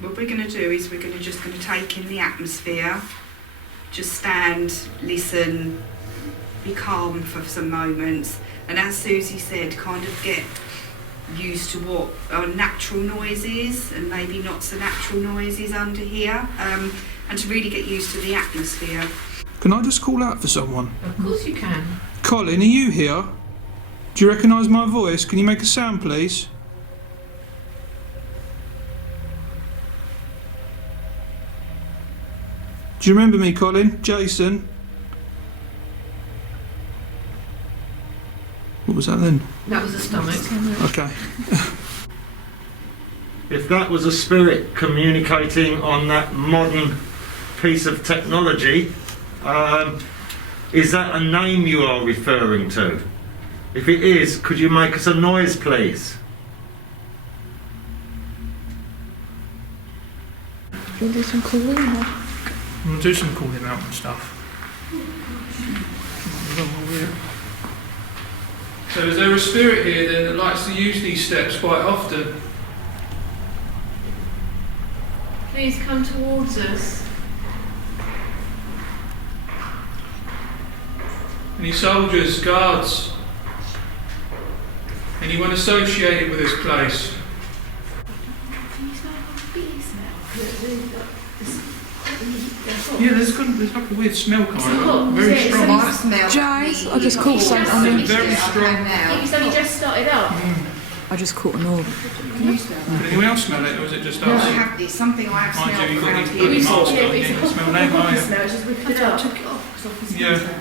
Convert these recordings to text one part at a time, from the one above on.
What we're going to do is we're just going to take in the atmosphere, just stand, listen, be calm for some moments, and as Susie said, kind of get used to what are natural noises and maybe not so natural noises under here, and to really get used to the atmosphere. Can I just call out for someone? Of course you can. Colin, are you here? Do you recognise my voice? Can you make a sound, please? Do you remember me, Colin? Jason? What was that then? That was the stomach. Okay. If that was a spirit communicating on that modern piece of technology, is that a name you are referring to? If it is, could you make us a noise, please? We'll do some calling or? We'll do some calling out and stuff. So is there a spirit here then that likes to use these steps quite often? Please come towards us. Any soldiers, guards? Anyone associated with this place? Yeah, there's like a weird smell coming out. Very strong. Jazz, I just caught something on him. Very strong. You've only just started up. I just caught an orb. Can you smell Did anyone else smell it, or was it just us? I have this, something I have Mind smelled you, you've got around these here. bloody masks on, Yeah, you it's a can smell them, coffee aren't smell, just whipped it up. Yeah.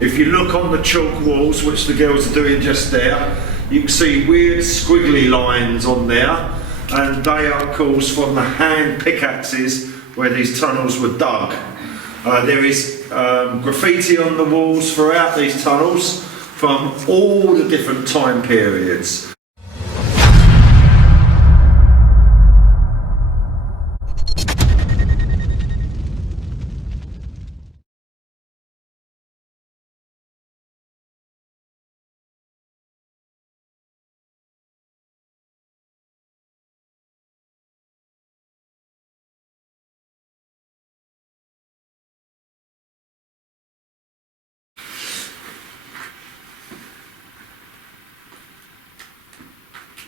If you look on the chalk walls, which the girls are doing just there, you can see weird squiggly lines on there, and they are, of course, from the hand pickaxes where these tunnels were dug. There is graffiti on the walls throughout these tunnels from all the different time periods.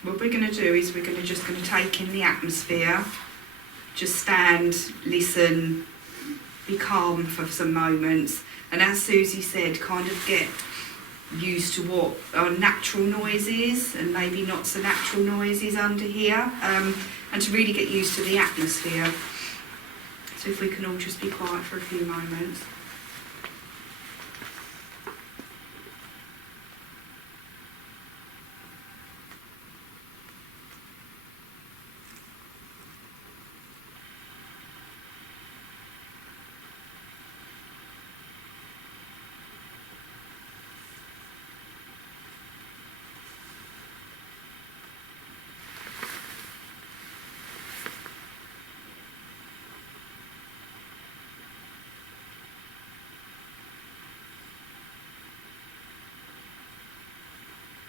What we're going to do is we're just going to take in the atmosphere, just stand, listen, be calm for some moments, and as Susie said, kind of get used to what are natural noises and maybe not so natural noises under here, and to really get used to the atmosphere. So if we can all just be quiet for a few moments.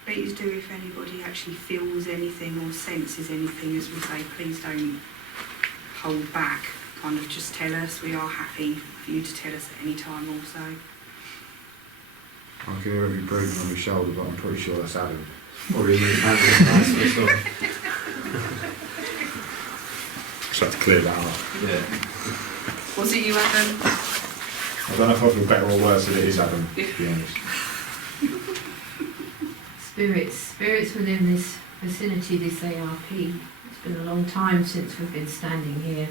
Please do, if anybody actually feels anything or senses anything, as we say, please don't hold back. Kind of just tell us. We are happy for you to tell us at any time also. I can hear every breathing on your shoulder, but I'm pretty sure that's Adam. Or even Adam. Just have to clear that up. Yeah. Was it you, Adam? I don't know if I feel better or worse than it is Adam, to be honest. Spirits within this vicinity, this ARP. It's been a long time since we've been standing here.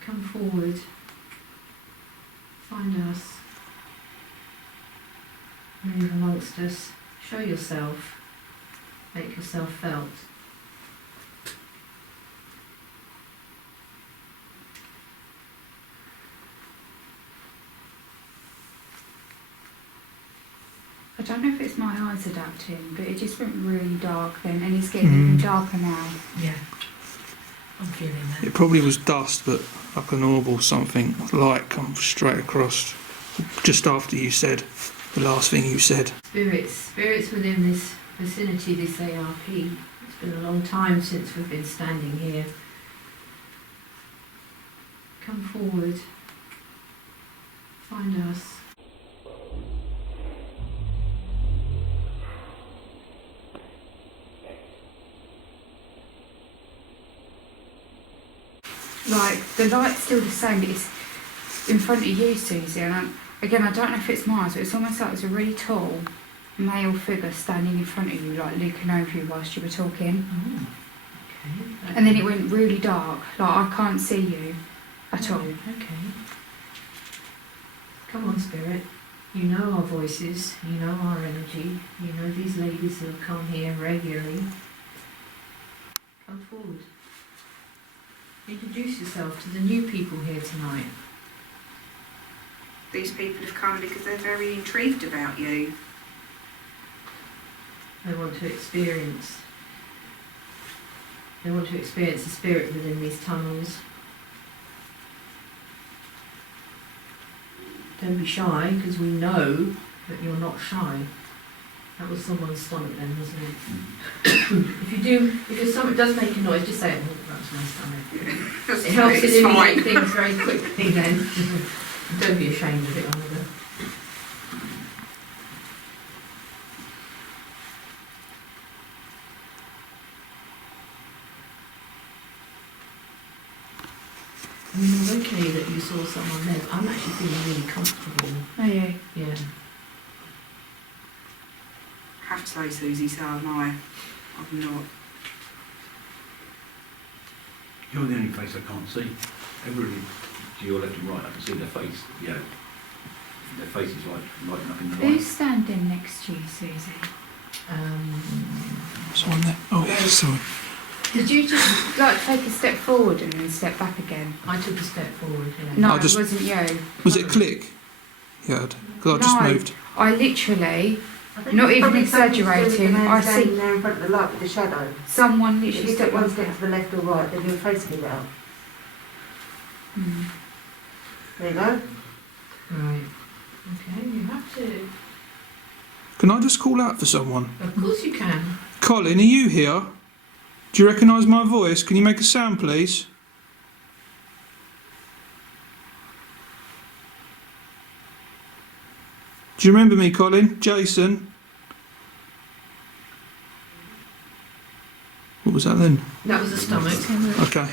Come forward. Find us. Move amongst us. Show yourself. Make yourself felt. I don't know if it's my eyes adapting, but it just went really dark then, and it's getting even darker now. Yeah. I'm feeling that. It probably was dust, but like an orb or something, light come straight across. Just after you said the last thing you said. Spirits within this vicinity, this ARP. It's been a long time since we've been standing here. Come forward. Find us. Like, the light's still the same, but it's in front of you, Susie. And again, I don't know if it's mine, but it's almost like there's a really tall male figure standing in front of you, like looking over you whilst you were talking. Oh, okay. And then it went really dark, like I can't see you at all. Okay. Come on, Spirit. You know our voices, you know our energy, you know these ladies who have come here regularly. Come forward. Introduce yourself to the new people here tonight. These people have come because they're very intrigued about you. They want to experience. They want to experience the spirit within these tunnels. Don't be shy, because we know that you're not shy. That was someone's stomach then, wasn't it? If your stomach does make a noise, just say, oh, that's my stomach. It helps It's eliminate fine. things very quickly then. Don't be ashamed of it either. I mean, it was okay that you saw someone there. I'm actually feeling really comfortable. Oh yeah. Yeah. I have to say, Susie, so am I. I'm not. You're the only face I can't see. Everybody to your left and right, I can see their face. Yeah. Their face is lighting up in the light. Who's standing next to you, Susie? Someone there. Oh, yeah, sorry. Did you just like take a step forward and then step back again? I took a step forward. Yeah. No, I just- it wasn't you. Was it a click? Yeah, because I just No. moved. I literally, not even exaggerating, I see there in front of the light with the shadow. someone If literally you step took one one step step. to the left or right, then your face will get out. Hmm. There you go. Right. Okay, you have to. Can I just call out for someone? Of course you can. Colin, are you here? Do you recognise my voice? Can you make a sound, please? Do you remember me, Colin? Jason? What was that then? That was the stomach. Okay.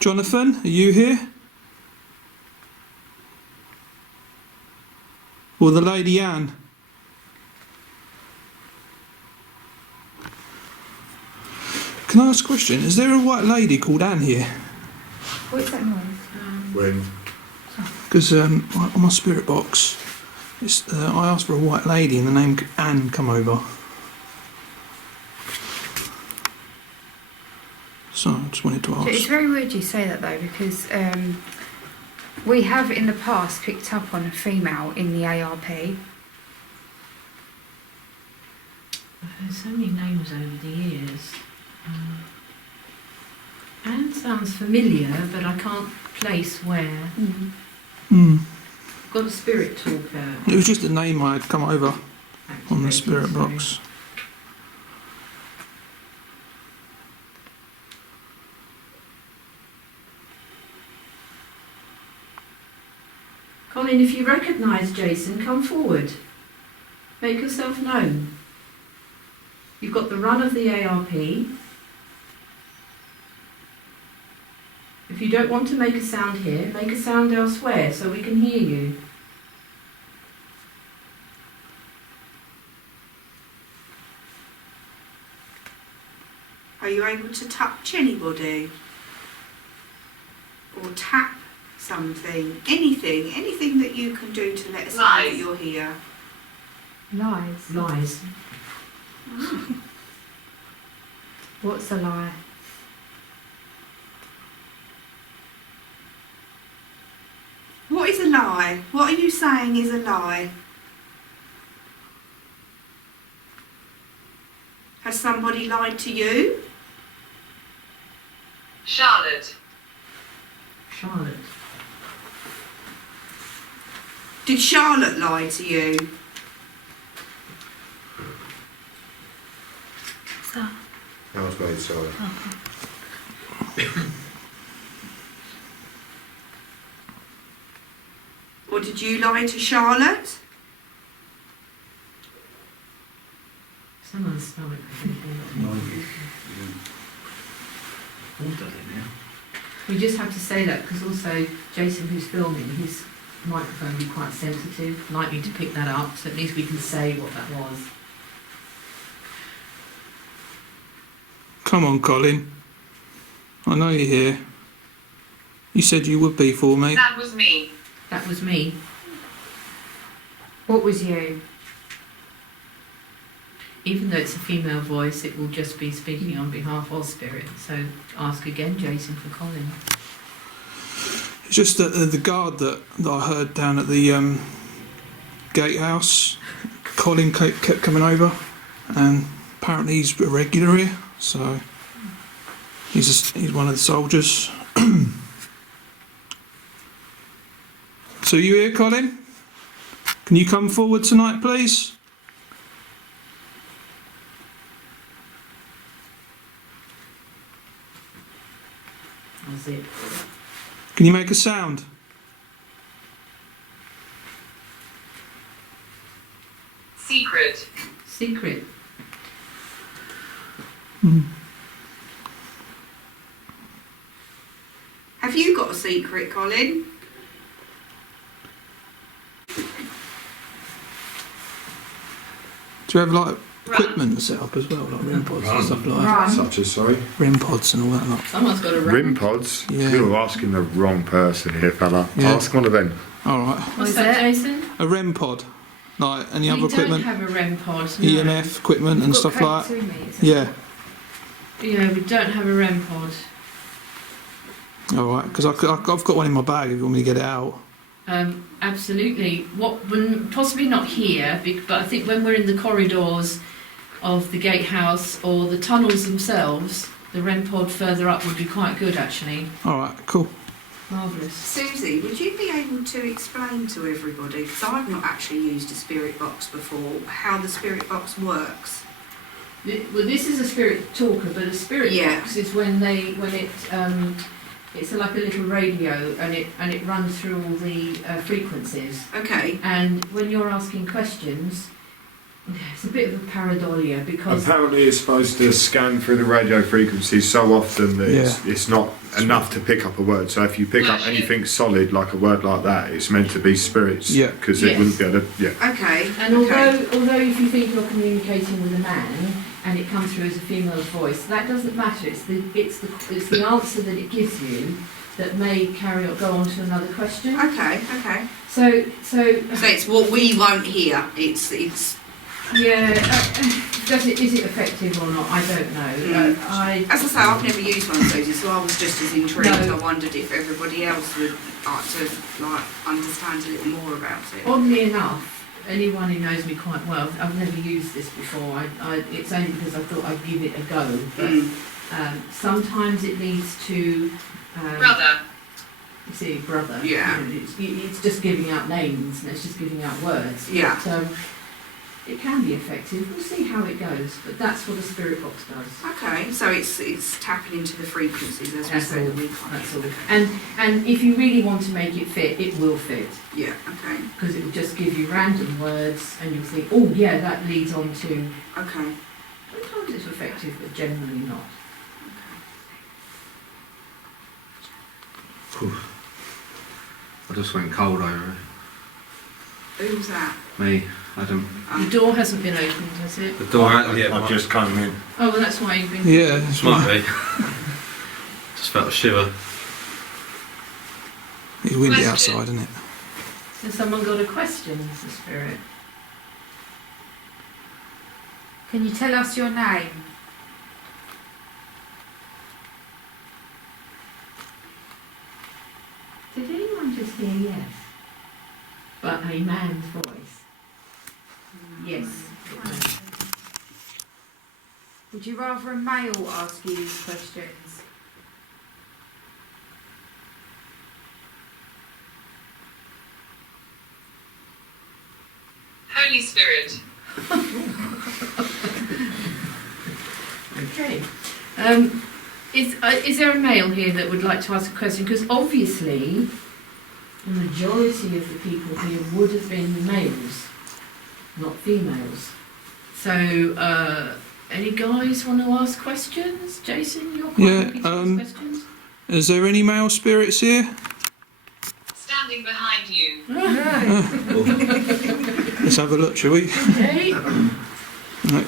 Jonathan, are you here? Or the Lady Anne? Can I ask a question? Is there a white lady called Anne here? What's that noise? When Because on my spirit box, I asked for a white lady and the name Anne come over. So I just wanted to It's ask. very weird you say that though, because we have in the past picked up on a female in the ARP. I've heard so many names over the years. Anne sounds familiar, but I can't place where. Got a spirit talker. It was just a name I had come over on the activated, spirit so- box. Colin, if you recognise Jason, come forward. Make yourself known. You've got the run of the ARP. If you don't want to make a sound here, make a sound elsewhere so we can hear you. Are you able to touch anybody? Or tap something? Anything that you can do to let us know that you're here. Lies. Lies. What's a lie? What is a lie? What are you saying is a lie? Has somebody lied to you? Charlotte. Did Charlotte lie to you? What's that? That was made, sorry. Or did you lie to Charlotte? Someone's stomach, I think. No, all does it now. We just have to say that because also Jason, who's filming, his microphone will be quite sensitive, likely to pick that up, so at least we can say what that was. Come on, Colin. I know you're here. You said you would be for me. That was me. That was me. What was you? Even though it's a female voice, it will just be speaking on behalf of spirit. So ask again, Jason, for Colin. It's just that the guard that I heard down at the gatehouse, Colin kept coming over, and apparently he's a regular here, so he's one of the soldiers. So you here, Colin? Can you come forward tonight, please? That's it. Can you make a sound? Secret. Secret. Have you got a secret, Colin? Do you have like equipment set up as well, like REM pods and stuff like that? Run. Such as, sorry? REM pods and all that lot. Someone's got a RIM pods? Yeah. You're asking the wrong person here, fella. Yeah. Ask one of them. Alright. What's that, Jason? A REM pod? Like any We other don't equipment? have a REM pod. No. EMF equipment and You've got stuff like that? 2 meters. Yeah. Yeah, we don't have a REM pod. Alright, because I've got one in my bag if you want me to get it out. Absolutely. Possibly not here, but I think when we're in the corridors of the gatehouse or the tunnels themselves, the REM pod further up would be quite good, actually. Alright, cool. Marvellous. Susie, would you be able to explain to everybody, because I've not actually used a spirit box before, how the spirit box works? Well, this is a spirit talker, but a spirit Yeah. box is it's like a little radio, and it runs through all the frequencies. Okay. And when you're asking questions, it's a bit of a pareidolia because Apparently it's supposed to scan through the radio frequencies so often that it's not enough to pick up a word. So if you pick up anything solid, like a word like that, it's meant to be spirits. Yeah. Because it Yes. wouldn't be able to... Yeah. Okay. And okay. although if you think you're communicating with a man and it comes through as a female voice, that doesn't matter. It's the answer that it gives you that may go on to another question. Okay. Okay. So So it's what we won't hear. It's yeah, is it effective or not? I don't know. as I say, I've never used one of those, so I was just as intrigued. No. I wondered if everybody else would like to understand a little more about it. Oddly enough, anyone who knows me quite well, I've never used this before. It's only because I thought I'd give it a go. But sometimes it leads to Brother. You see, brother. Yeah. You know, it's just giving out names and it's just giving out words. Yeah. So it can be effective. We'll see how it goes. But that's what a spirit box does. Okay, so it's tapping into the frequencies as we That's say all. that we can't. That's all. Okay. And if you really want to make it fit, it will fit. Yeah. Okay. Because it will just give you random words and you'll think, oh yeah, that leads on to... Okay. Sometimes it's effective, but generally not. I just went cold over it. Who's that? Me, Adam. The door hasn't been opened, has it? The door, I've just come in. Oh, well, that's why you've been... Yeah, that's right. be. Just felt a shiver. It's windy Question. outside, isn't it? Has someone got a question, Mr. Spirit? Can you tell us your name? Did anyone just hear yes? But a man's voice. Yes. Would you rather a male ask you these questions? Holy Spirit. Okay. Is there a male here that would like to ask a question? Because obviously, the majority of the people here would have been males, not females. So, any guys want to ask questions? Jason, you're quite Yeah, happy to ask questions. Is there any male spirits here? Standing behind you. Let's have a look, shall we? Okay. Right.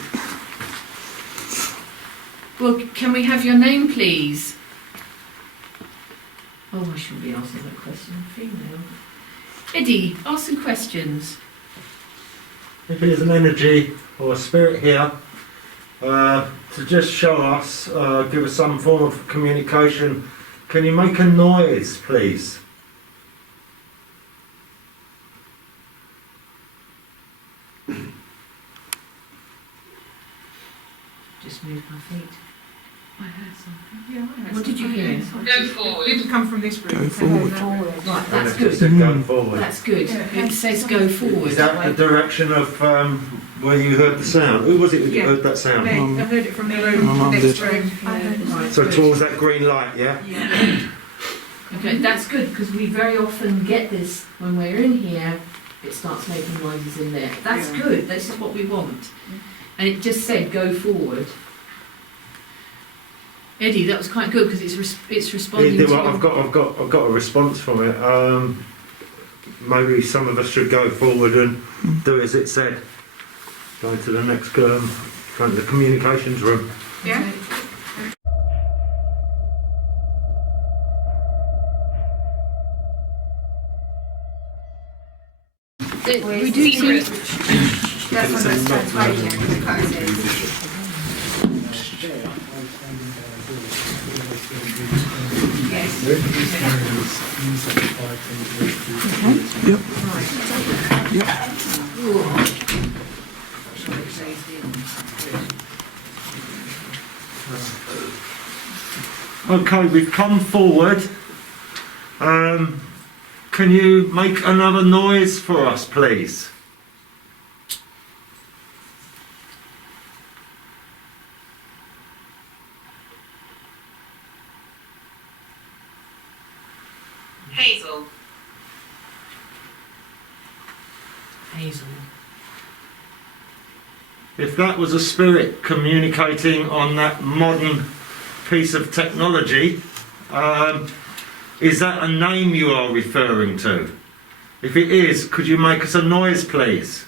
Well, can we have your name, please? Oh, I shouldn't be asking that question. Female. Eddie, ask some questions. If it is an energy or a spirit here, to just show us, give us some form of communication, can you make a noise, please? Just move my feet. I heard something. Yeah, I heard What did you hear? Go forward. Didn't come from this room. Go forward. Right, that's And it just good. said go forward. That's good. It says go forward. Is that the direction of where you heard the sound? Who was it who Yeah. heard that sound? I heard it from the room My mum next did. room. Right. So towards that green light, yeah? Yeah. Okay, that's good because we very often get this when we're in here. It starts making noises in there. That's Yeah. good. This is what we want. And it just said go forward. Eddie, that was quite good because it's responding to. Well, I've got a response from it. Maybe some of us should go forward and do as it said. Go to the next go to the communications room. Yeah. We do Secret. That's on the translation, the cutters. Okay, we've come forward. Can you make another noise for us, please? Hazel. Hazel. If that was a spirit communicating on that modern piece of technology, is that a name you are referring to? If it is, could you make us a noise, please?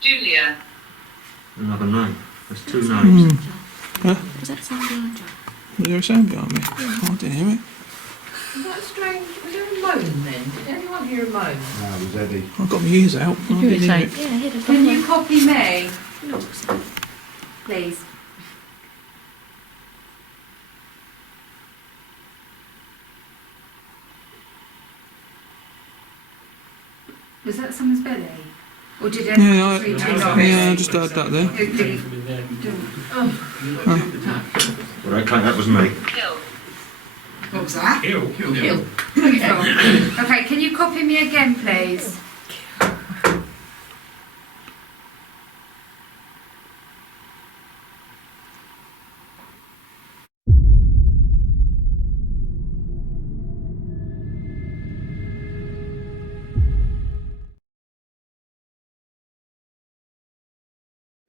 Julia. Another name. There's two names. Was that sound behind you? Was there a sound behind me? Oh, I didn't hear it. Was that strange? Was there a moan then? Did anyone hear a moan? No, it was Eddie. I've got my ears out. I Did you didn't say? hear it. Yeah, I heard it. Can you copy me, Looks. please? Was that someone's belly? Or did anyone Yeah, just read too long? I just heard that then. Who did? Well, okay, that was me. Hill. What was that? Hill. Okay, can you copy me again, please?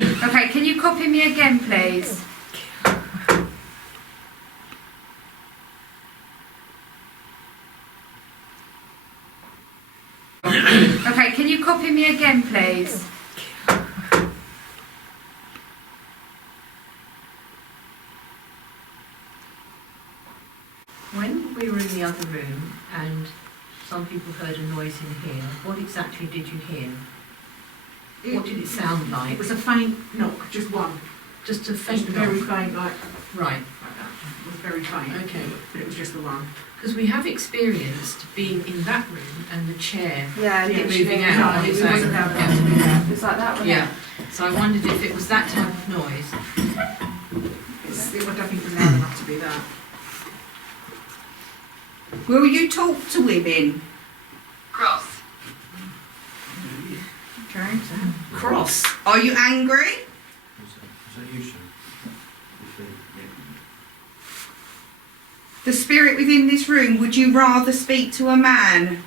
Okay, can you copy me again, please? Okay, can you copy me again, please? When we were in the other room and some people heard a noise in here, what exactly did you hear? What did it sound like? It was a faint knock, just one. Just a Just faint very knock. faint, like Right. that. It was very very faint. Okay. But it was just the one. Because we have experienced being in that room and the chair. Yeah, Yeah, literally, moving out on it its wasn't own. able to do that. It was like that, wasn't Yeah. it? So I wondered if it was that type of noise. It would definitely be loud enough to be that. Will you talk to women? Cross. Okay. Cross. Are you angry? Is that you, sir? The spirit within this room, would you rather speak to a man?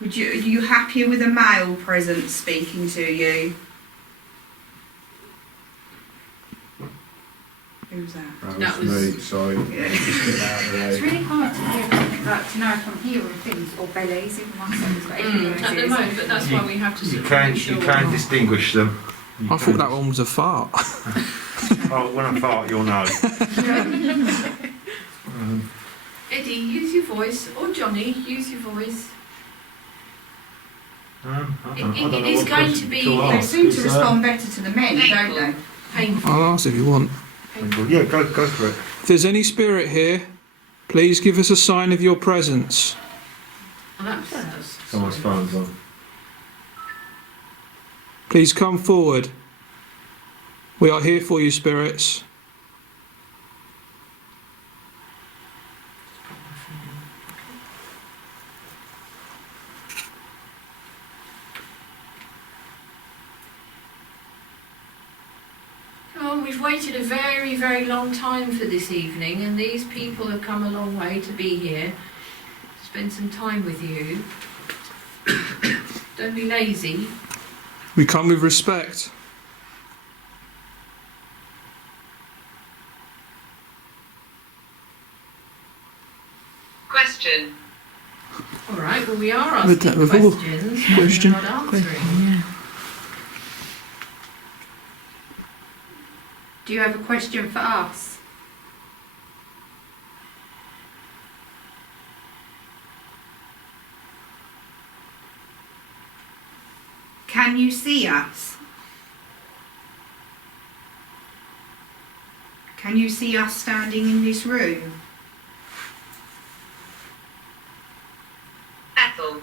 Are you happier with a male presence speaking to you? Who's that? That was was- me, sorry. Yeah. It's really hard to hear, like, to know if I'm hearing things or bellies, even my son's got epilepsy. At the moment, but that's why we have to You sort of can make sure. you can distinguish them. You I can thought that one was a fart. Oh, when I fart, you'll know. Eddie, use your voice, or Johnny, use your voice. I don't know It is what going question to be- They ask. seem Is, to respond better to the men, don't they? Painful. I'll ask if you want. Yeah, go for it. If there's any spirit here, please give us a sign of your presence. Oh, that's Someone's phone's on. Please come forward. We are here for you, spirits. Oh, we've waited a very, very long time for this evening, and these people have come a long way to be here, to spend some time with you. Don't be lazy. We come with respect. Question. All right, well, we are With asking that, with all questions, question. but you're not answering. Do you have a question for us? Can you see us? Can you see us standing in this room? Ethel.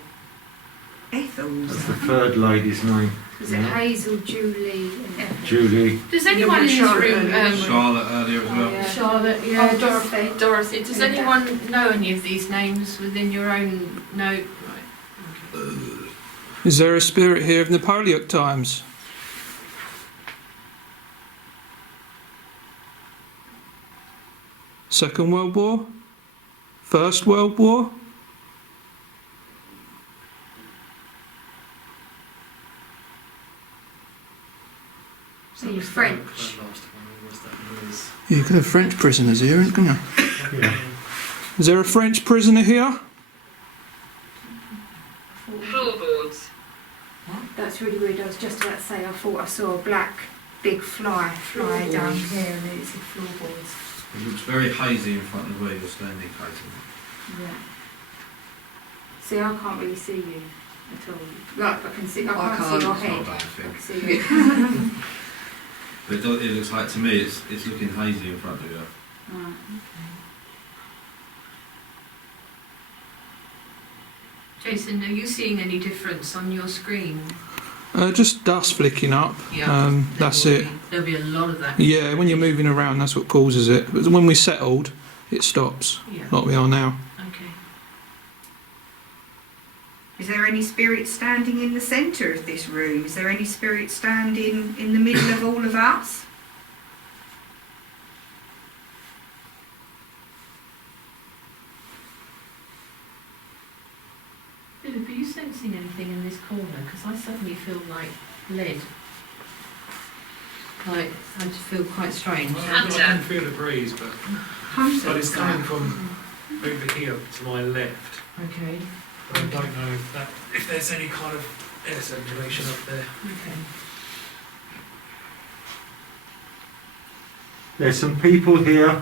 Ethel's. That's the third lady's name. Was it Hazel, Julie, and Ethel? Julie. Does anyone in this room, Charlotte earlier as well. Yeah. Charlotte, yeah, Oh, Dorothy. Dorothy, does And anyone know any of these names within your own note? Right. Is there a spirit here of Napoleonic times? Second World War? First World War? So you're French. You could have French prisoners here, couldn't you? Yeah. Is there a French prisoner here? Floorboards. That's really weird. I was just about to say, I thought I saw a black big fly down here, and then it's the floorboards. It looks very hazy in front of where you're standing, Clayton. Yeah. See, I can't really see you at all. Like, I can see, I can't see your It's not a head. bad I thing. can see you. But it looks like, to me, it's looking hazy in front of you. Right. Jason, are you seeing any difference on your screen? Just dust flicking up. Yeah. That's There will it. be- There'll be a lot of that. Yeah, when you're moving around, that's what causes it. But when we're settled, it stops, Yeah. like we are now. Okay. Is there any spirit standing in the centre of this room? Is there any spirit standing in the middle of all of us? Philip, are you sensing anything in this corner? Because I suddenly feel like lead. Like, I just feel quite strange. I can feel a breeze, but it's coming from over here to my left. Okay. But I don't know if there's any kind of air circulation up there. Okay. There's some people here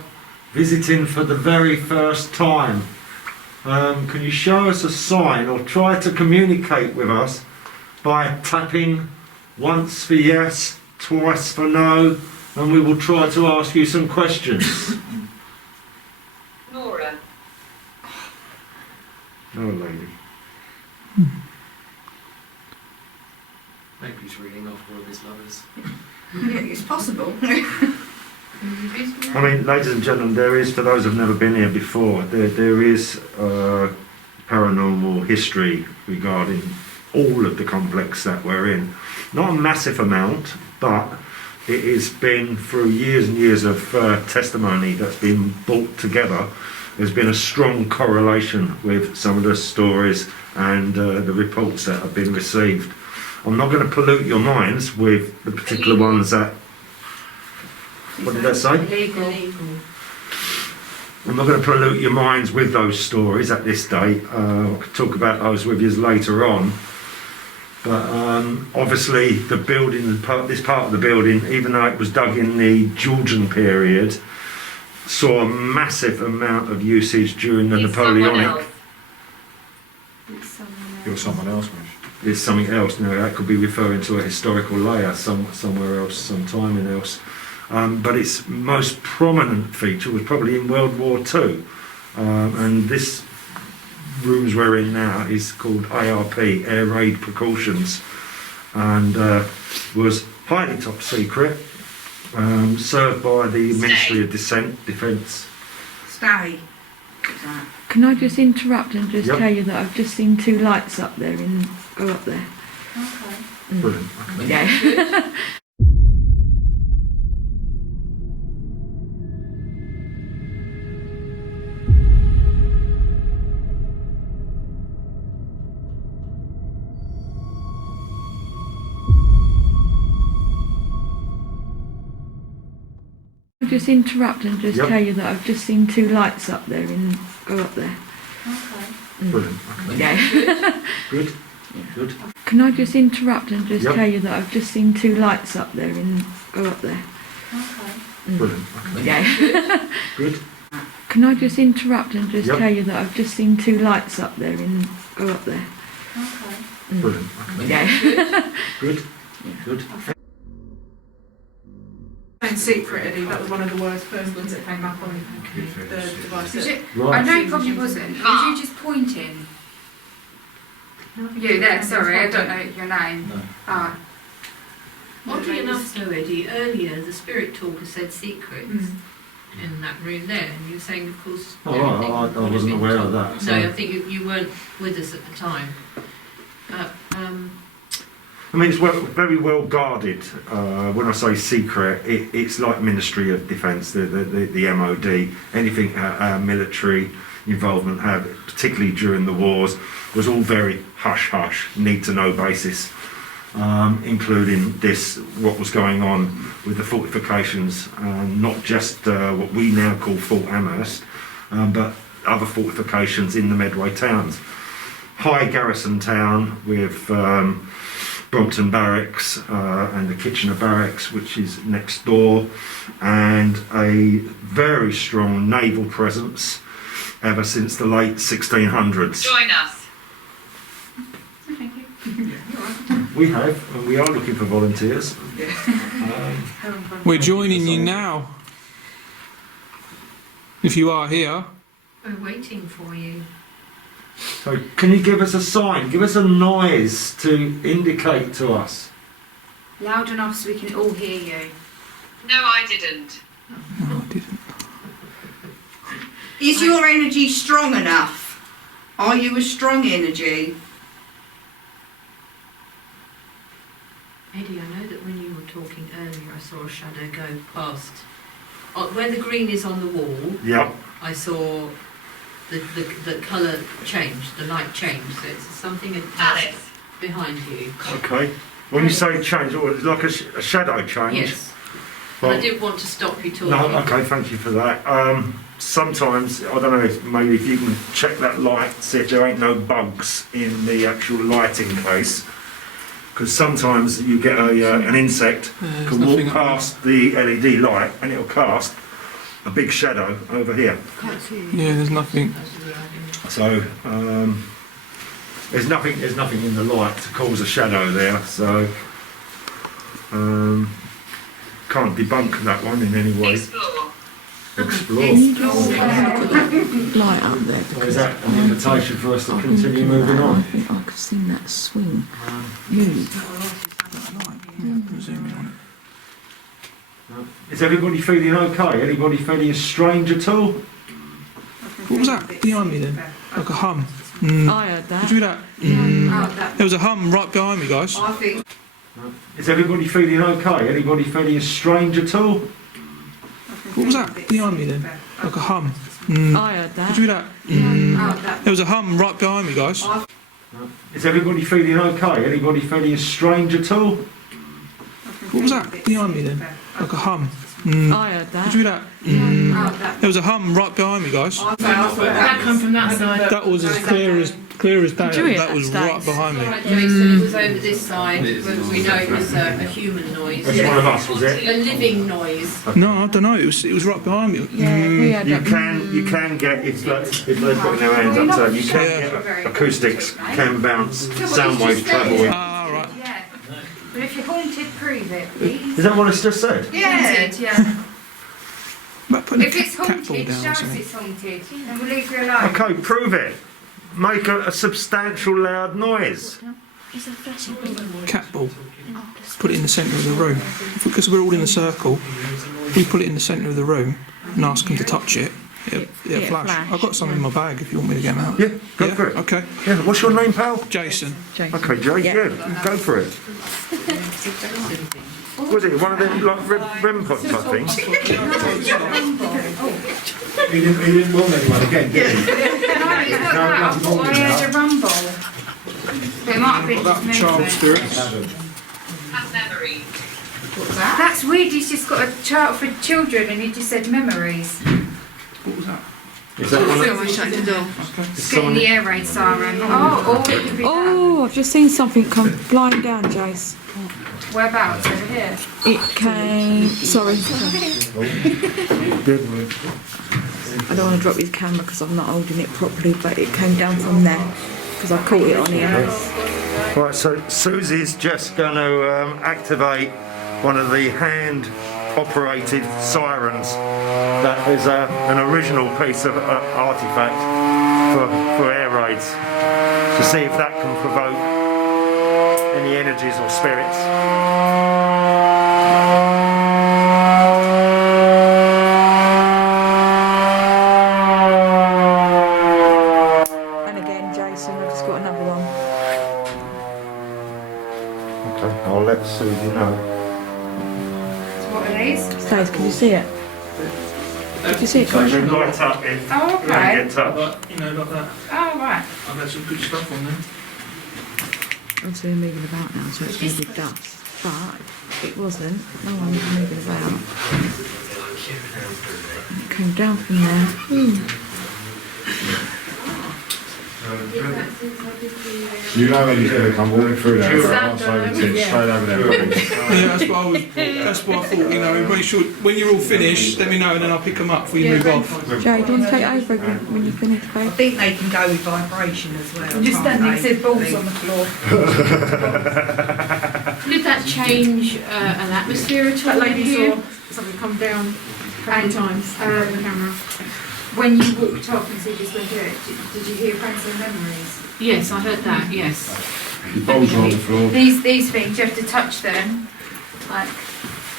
visiting for the very first time. Can you show us a sign or try to communicate with us by tapping once for yes, twice for no, and we will try to ask you some questions. Nora. Oh, lady. Maybe he's reading off one of his lovers. Yeah, it's possible. I mean, ladies and gentlemen, there is, for those who've never been here before, there is paranormal history regarding all of the complex that we're in. Not a massive amount, but it has been through years and years of testimony that's been brought together. There's been a strong correlation with some of the stories and the reports that have been received. I'm not going to pollute your minds with the particular ones that... What did that say? Illegal. I'm not going to pollute your minds with those stories at this date. I could talk about those with you later on. But obviously the building, this part of the building, even though it was dug in the Georgian period, saw a massive amount of usage during the Napoleonic. You're someone else, mate. It's something else. Now that could be referring to a historical layer somewhere else, some timing else. But its most prominent feature was probably in World War II. And this rooms we're in now is called ARP, Air Raid Precautions, and was highly top secret, served by the Ministry of Defence. Stay. Can I just interrupt and just Yep. tell you that I've just seen 2 lights up there and go up there? Okay. Brilliant. Yeah. I'll just interrupt and just Yep. tell you that I've just seen 2 lights up there and go up there. Okay. Brilliant. Yeah. Good. Good. Can I just interrupt and just Yep. tell you that I've just seen 2 lights up there and go up there? Okay. Brilliant. Yeah. Good. Can I just interrupt and just Yep. tell you that I've just seen 2 lights up there and go up there? Okay. Brilliant. Yeah. Good. Good. And secret, Eddie, that was one of the worst first ones that came up on the device. Was it? I Right. know it probably wasn't. Was you just pointing? You there, sorry, I don't know your name. No. Ah. Oddly enough, though, Eddie, earlier the spirit talker said secrets in that room there, and you were saying, of course. Oh, everything I would have wasn't been aware of told. that. No, So. I think you weren't with us at the time. I mean, it's very well guarded. When I say secret, it's like Ministry of Defence, the MOD, anything military involvement had, particularly during the wars, was all very hush-hush, need-to-know basis, including what was going on with the fortifications, not just what we now call Fort Amherst, but other fortifications in the Medway towns. High garrison town with Brompton Barracks and the Kitchener Barracks, which is next door, and a very strong naval presence ever since the late 1600s. Join us. Thank you. We have, and we are looking for volunteers. We're joining you now. If you are here. We're waiting for you. So, can you give us a sign? Give us a noise to indicate to us. Loud enough so we can all hear you. No, I didn't. No, I didn't. Is your energy strong enough? Are you a strong energy? Eddie, I know that when you were talking earlier, I saw a shadow go past. Where the green is on the wall, Yep. I saw the colour change, the light change. So it's something Alice. behind you. Okay. When you say change, it's like a shadow change. Yes. But Well, I didn't want to stop you talking. no, okay, thank you for that. Sometimes, I don't know, maybe if you can check that light, see if there ain't no bugs in the actual lighting case. Because sometimes you get an insect There's can walk nothing up past the LED light and it'll cast a big shadow over here. Can't see. there. Yeah, there's nothing. So there's nothing in the light to cause a shadow there. So can't debunk that one in any way. Explore. Explore. Light up there. Or is that an invitation for us to continue moving I on? think I could have seen that swing move. Zoom in on it. Is everybody feeling okay? Anybody feeling strange at all? What was that behind me then? Like a hum. I heard that. Did you hear that? There was a hum right behind me, guys. I think Is everybody feeling okay? Anybody feeling strange at all? What was that behind me then? Like a hum. I heard that. Did you hear that? There was a hum right behind me, guys. Is everybody feeling okay? Anybody feeling strange at all? What was that behind me then? Like a hum. I heard that. Did you hear that? There was a hum right behind me, guys. That come from that side. That was as clear as day. Did you hear That was that, right behind me. Right, Jason, it was over this side, but we know it was a human noise. That's one of us, was it? A living noise. No, I don't know. It was right behind me. Yeah, we had You that. can get, if they're putting their hands up, so you can get acoustics, can bounce, sound waves travel. Ah, right. Yeah. But if you're haunted, prove it, please. Is that what it's just said? Yeah, yeah. But putting If a it's cat ball haunted, down or shout something. it's haunted, and we'll leave you alone. Okay, prove it. Make a substantial loud noise. It's a flashing Cat ball. Put it in the centre of the room. Because we're all in a circle, we put it in the centre of the room and ask them to touch it. It'll flash. I've got some in my bag if you want me to get them out. Yeah, go for it. Okay. Yeah, what's your name, pal? Jason. Okay, Jay, yeah, go for it. Was it one of them like REM pods, I think? He didn't want anyone again, did he? No, it's not that. I thought I heard a rumble. But it might have been just Child movement. spirits. Have memory. That's weird, he's just got a chart for children and he just said memories. What was that? Is that one Someone shut the door. It's getting the air raid siren. Oh, it could be that. Oh, I've just seen something come flying down, Jace. Whereabouts? Over here? It came. Sorry. I don't want to drop his camera because I'm not holding it properly, but it came down from there because I caught it on here. Right, so Susie's just going to activate one of the hand-operated sirens. That is an original piece of artifact for air raids, to see if that can provoke any energies or spirits. And again, Jason, I've just got another one. Okay, I'll let Susie know. So what are these? Stace, can you see it? Did you see it? So they light up if Oh, they okay. get touched. Like, like that. Oh, right. I've had some good stuff on there. Obviously, we're moving about now, so it's going to be dust. But it wasn't. No one was moving about. And it came down from there. You know when he's going to come walking through there, so I'll say it's straight over there. Yeah, that's what I thought, you know, make sure when you're all finished, let me know and then I'll pick them up before you move off. Jay, do you want to take over when you finish, I babe? think they can go with vibration as well. I'm just can't standing they? said balls on the floor. Did that change an atmosphere at all? That lady here? saw something come down a couple of times on the camera. When you walked off and said you was going to do it, did you hear friends and memories? Yes, I heard that, yes. The balls are on the floor. These things, you have to touch them, like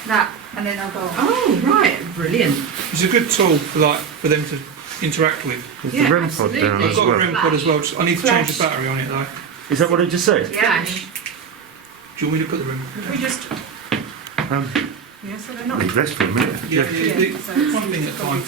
that, and then they'll go off. Oh, right, brilliant. It's a good tool for them to interact with. Is Yeah, the REM pod down absolutely. I've as got a well? REM pod as well. I need to change the battery on it though. Is that what it just said? Yeah. Do you want me to put the REM? We just, Um, yeah, so they're not. leave this for a minute. Yeah, So one thing at a time.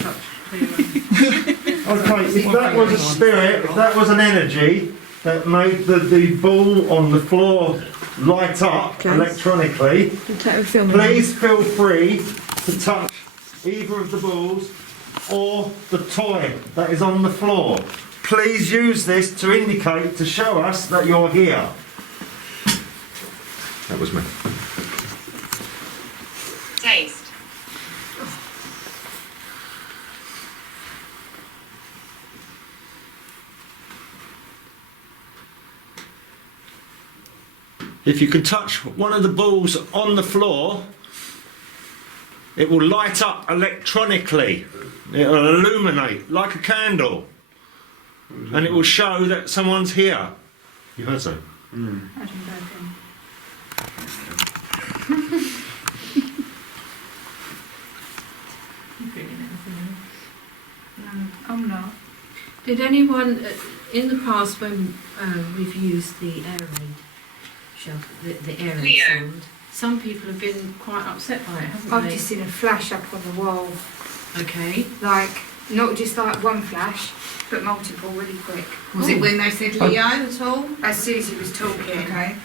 Okay, if that was a spirit, if that was an energy that made the ball on the floor light up Okay. electronically, Can you take a film? please feel free to touch either of the balls or the toy that is on the floor. Please use this to indicate, to show us that you're here. That was me. Taste. If you can touch one of the balls on the floor, It will light up electronically. It will illuminate like a candle. And it will show that someone's here. You heard so? I'm not. Did anyone, in the past when we've used the air raid shelter, the air raid Leo. sound, some people have been quite upset by it, haven't I've they? just seen a flash up on the wall. Okay. Like, not just like one flash, but multiple really quick. Was it when they said Leo at all? As Susie was talking. Okay.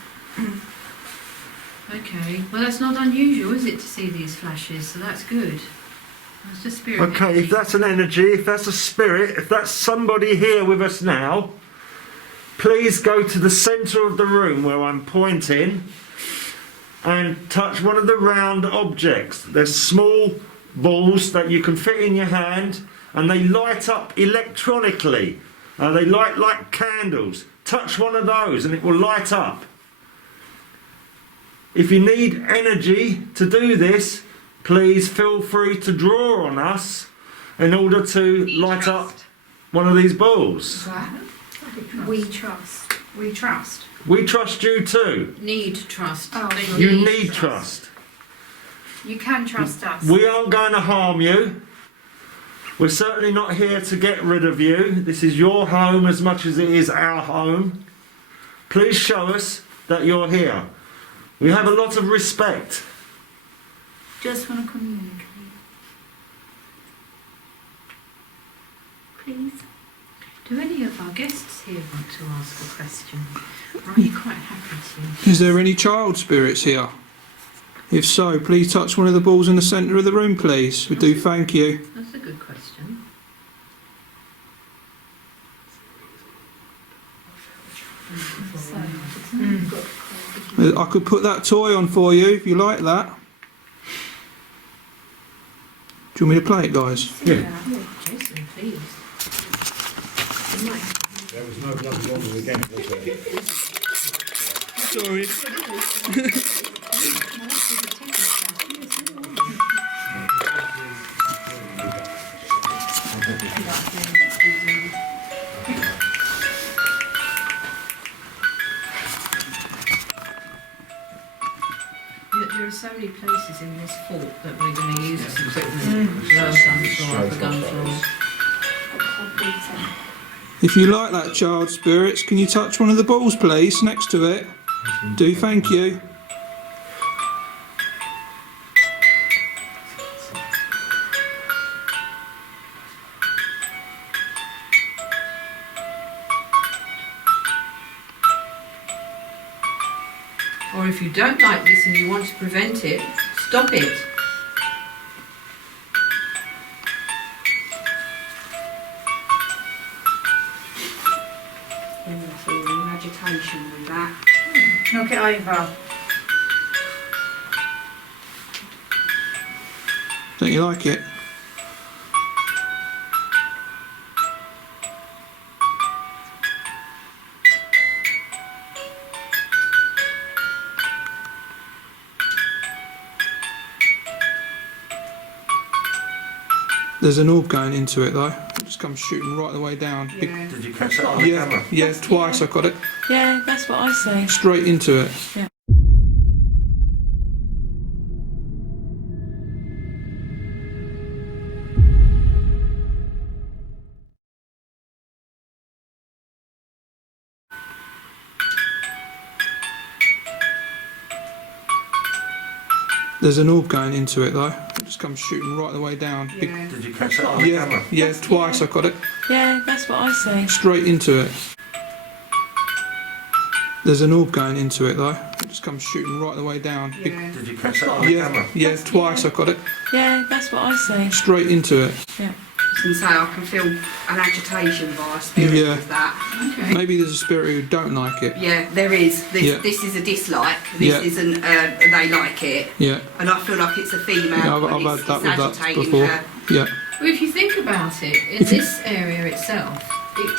Okay. Well, that's not unusual, is it, to see these flashes? So that's good. That's just spirit. Okay, if energy. that's an energy, if that's a spirit, if that's somebody here with us now, please go to the centre of the room where I'm pointing and touch one of the round objects. They're small balls that you can fit in your hand and they light up electronically. They light like candles. Touch one of those and it will light up. If you need energy to do this, please feel free to draw on us in order to light up one of these balls. We trust. We trust. We trust you too. Need trust. Oh. They You need trust. You can trust us. We aren't going to harm you. We're certainly not here to get rid of you. This is your home as much as it is our home. Please show us that you're here. We have a lot of respect. Just want to communicate. Please. Do any of our guests here want to ask a question? Or are you quite happy to? Is there any child spirits here? If so, please touch one of the balls in the centre of the room, please. We do thank you. That's a good question. I could put that toy on for you if you like that. Do you want me to play it, guys? Yeah. Jason, please. There was no bloody longer again, was there? Sorry. There are so many places in this fort that we're going to use this equipment. Lower gun floor, upper gun floor. If you like that, child spirits, can you touch one of the balls, please, next to it? Do thank you. Or if you don't like this and you want to prevent it, stop it. And I feel an agitation with that. Knock it over. Don't you like it? There's an orb going into it though. It just comes shooting right the way down. Yeah. Did you catch that on the camera? Yeah, twice I got it. Yeah, that's what I say. Straight into it. Yeah. There's an orb going into it though. It just comes shooting right the way down. Yeah. Did you catch that on the camera? Yeah, twice I got it. Yeah, that's what I say. Straight into it. There's an orb going into it though. It just comes shooting right the way down. Yeah. Did you catch that on the camera? Yeah, twice I got it. Yeah, that's what I say. Straight into it. I was going to say, I can feel an agitation by a spirit Yeah. with that. Okay. Maybe there's a spirit who don't like it. Yeah, there is. This, Yeah. this is a dislike. This Yeah. isn't, they like it. Yeah, And I feel like it's a female. yeah, and I've it's, had that it's with that agitating before. her. Yeah, Well, if you think about it, in this area itself,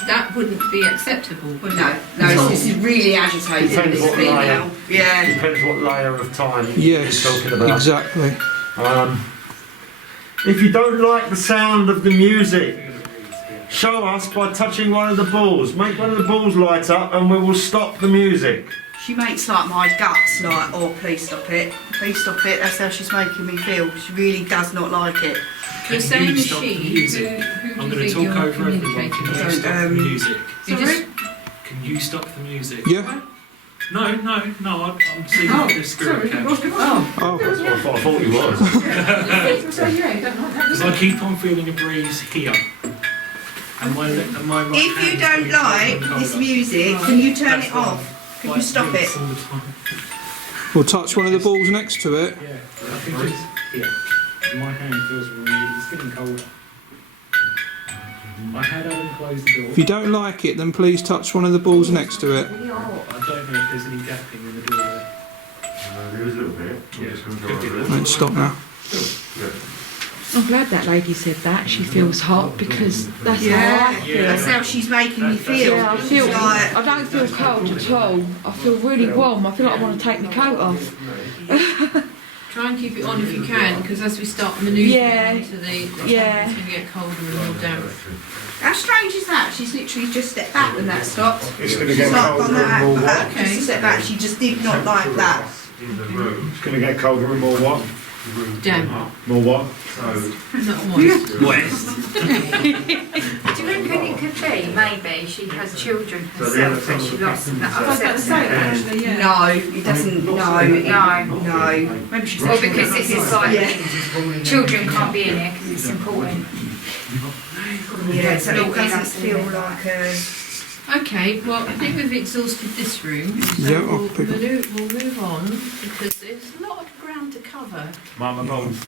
that wouldn't be acceptable, would No, it? no, this is really agitating. Depends This what layer. female. Yeah. Depends what layer of time yes, you're talking about. exactly. If you don't like the sound of the music, show us by touching one of the balls. Make one of the balls light up and we will stop the music. She makes like my guts like, oh please stop it, please stop it. That's how she's making me feel. She really does not like it. You're Can saying you the stop the she, music? who I'm do going you to think talk you're over everyone. communicating Can you with? stop the music? You just, Can you stop the music? Yeah. No, I'm seeing the spirit catch. Oh. I thought he was. Because I keep on feeling a breeze here. Am I right If you hand don't feeling like colder? this music, can you turn That's it fine. off? Can you Like stop this it? all the time. We'll touch one of the balls next to it. Yeah, I think it's here. My hand feels really, it's getting colder. I had Adam close the door. If you don't like it, then please touch one of the balls next to it. I don't know if there's any gapping in the door there. There is a little bit. Yeah, Right, stop now. I'm glad that lady said that. She feels hot because that's how I feel. That's how she's making me feel. Yeah, I feel. Like, I don't feel cold at all. I feel really warm. I feel like I want to take my coat off. try and keep it on if you can, because as we start manoeuvring into the it's going to get colder and more damp. how strange is that? She's literally just stepped back when that stopped. It's going to She's get like colder on and that, more but what? just stepped back. She just did not like that. It's going to get colder and more what? Damp. More what? Not moist. West. Do you reckon it could be maybe she has children herself that she lost and that I was about to upsets say her? actually, yeah. No, it doesn't. No. Maybe she's Well, because this is like yeah. children can't be in here because it's important. Yeah, so it doesn't feel like a. Okay, well, I think we've exhausted this room, so Yeah, we'll, I'll pick up. we'll move on, because there's a lot of ground to cover. Mama Bones.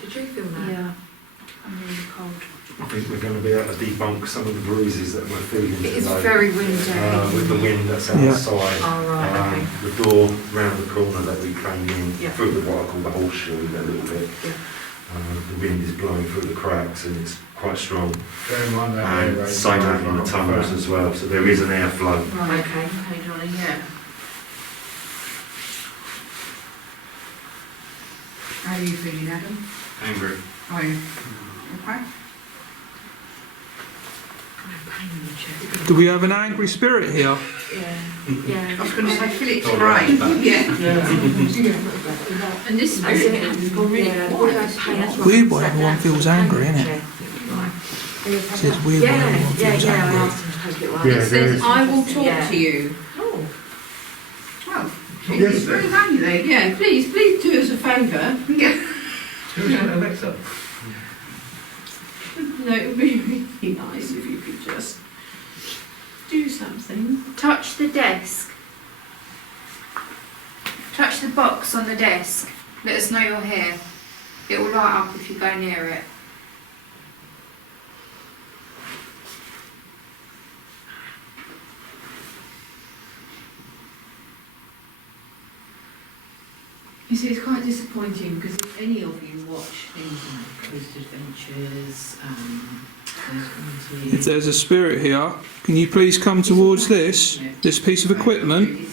Did you feel that? Yeah. I'm really cold. I think we're going to be able to debunk some of the bruises that we're feeling It is today. very windy. With the wind that's Yeah. outside, Oh, right, okay. the door round the corner that we came in Yeah. through the what I call the horseshoe a little bit. Yeah. The wind is blowing through the cracks and it's quite strong. Bear in mind that air And raid same is out in the not tunnels fast. as well, so there is an airflow. Right, okay, darling, yeah. How are you feeling, Adam? Angry. Are you? Okay. Pain in the chest. Do we have an angry spirit here? Yeah. I was going to say Philip's brain. Yeah. And this spirit has gone really quiet. Weird why everyone feels angry, isn't it? It's weird why everyone feels angry. I asked him to take it away. Yeah, It there says, is. I will talk Yeah. to you. Oh. Well, Yes, it's very valuable. Yeah, please do us a favour. Yeah. Who's that, Alexa? No, it would be really nice if you could just do something. Touch the desk. Touch the box on the desk. Let us know you're here. It will light up if you go near it. You see, it's quite disappointing because if any of you watch things like Coast Adventures, If there's a spirit here, can you please come towards this piece of equipment?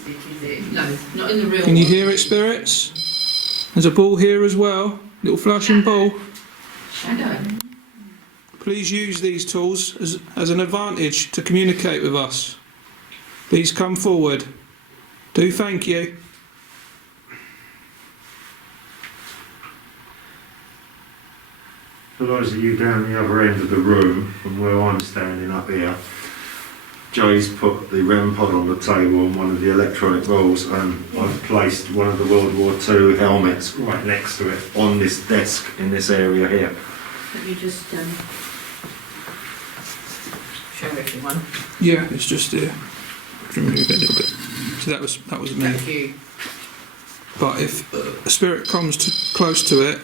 No, not in the real Can you one. hear it, spirits? There's a ball here as well, little flashing ball. Shadow. Please use these tools as an advantage to communicate with us. Please come forward. Do thank you. For those of you down the other end of the room, from where I'm standing up here, Joe's put the REM pod on the table and one of the electronic balls, and I've placed one of the World War II helmets right next to it on this desk in this area here. Let me just show everyone. Yeah, it's just here. Remove it a little bit. So that was me. Thank you. But if a spirit comes close to it,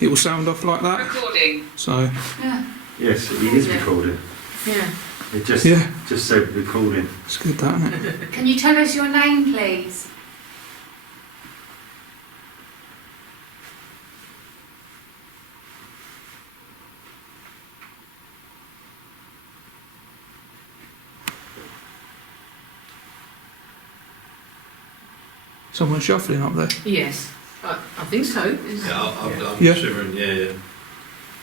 it will sound off like that. Recording. So Yeah. Yes, he is recording. Yeah. It just Yeah. just said recording. It's good, that, isn't it? Can you tell us your name, please? Someone shuffling up there. Yes. I think so. I'm Yeah. shivering, yeah.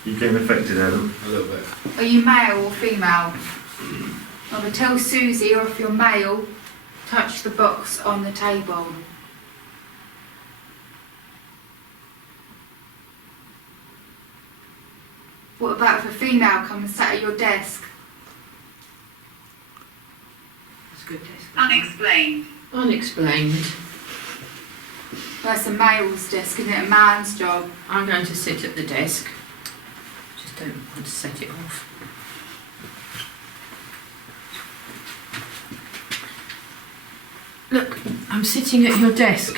You getting affected, Adam? A little bit. Are you male or female? Either tell Susie, or if you're male, touch the box on the table. What about if a female comes and sat at your desk? That's a good desk. Unexplained. Unexplained. That's a male's desk, isn't it? A man's job. I'm going to sit at the desk. Just don't want to set it off. Look, I'm sitting at your desk.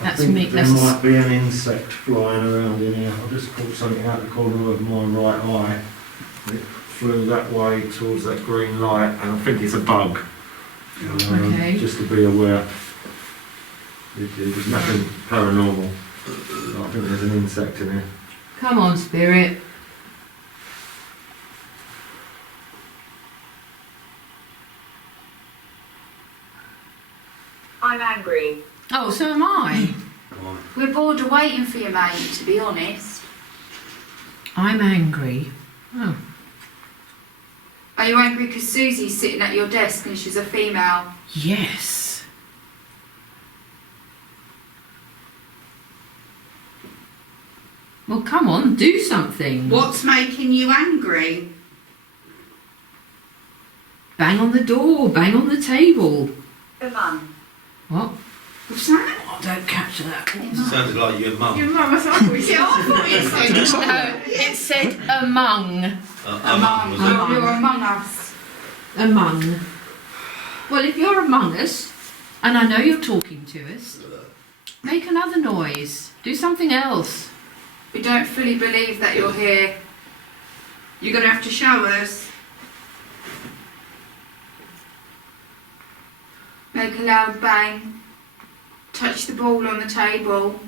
That's me. There That's might be an insect flying around in here. I just caught something out the corner of my right eye. It flew that way towards that green light, and I think it's a bug. Okay. Just to be aware. There's nothing paranormal. I think there's an insect in here. Come on, spirit. I'm angry. Oh, so am I. We're bored of waiting for you, mate, to be honest. I'm angry. Oh. Are you angry because Susie's sitting at your desk and she's a female? Yes. Well, come on, do something. What's making you angry? Bang on the door, bang on the table. The mum. What? What's that? I don't catch that. Sounded like your mum. Your mum, that's what I thought you Yeah, I thought it said No, it said among. among. was it? You're among us. Among. Well, if you're among us, and I know you're talking to us, make another noise. Do something else. We don't fully believe that you're here. You're going to have to show us. Make a loud bang. Touch the ball on the table.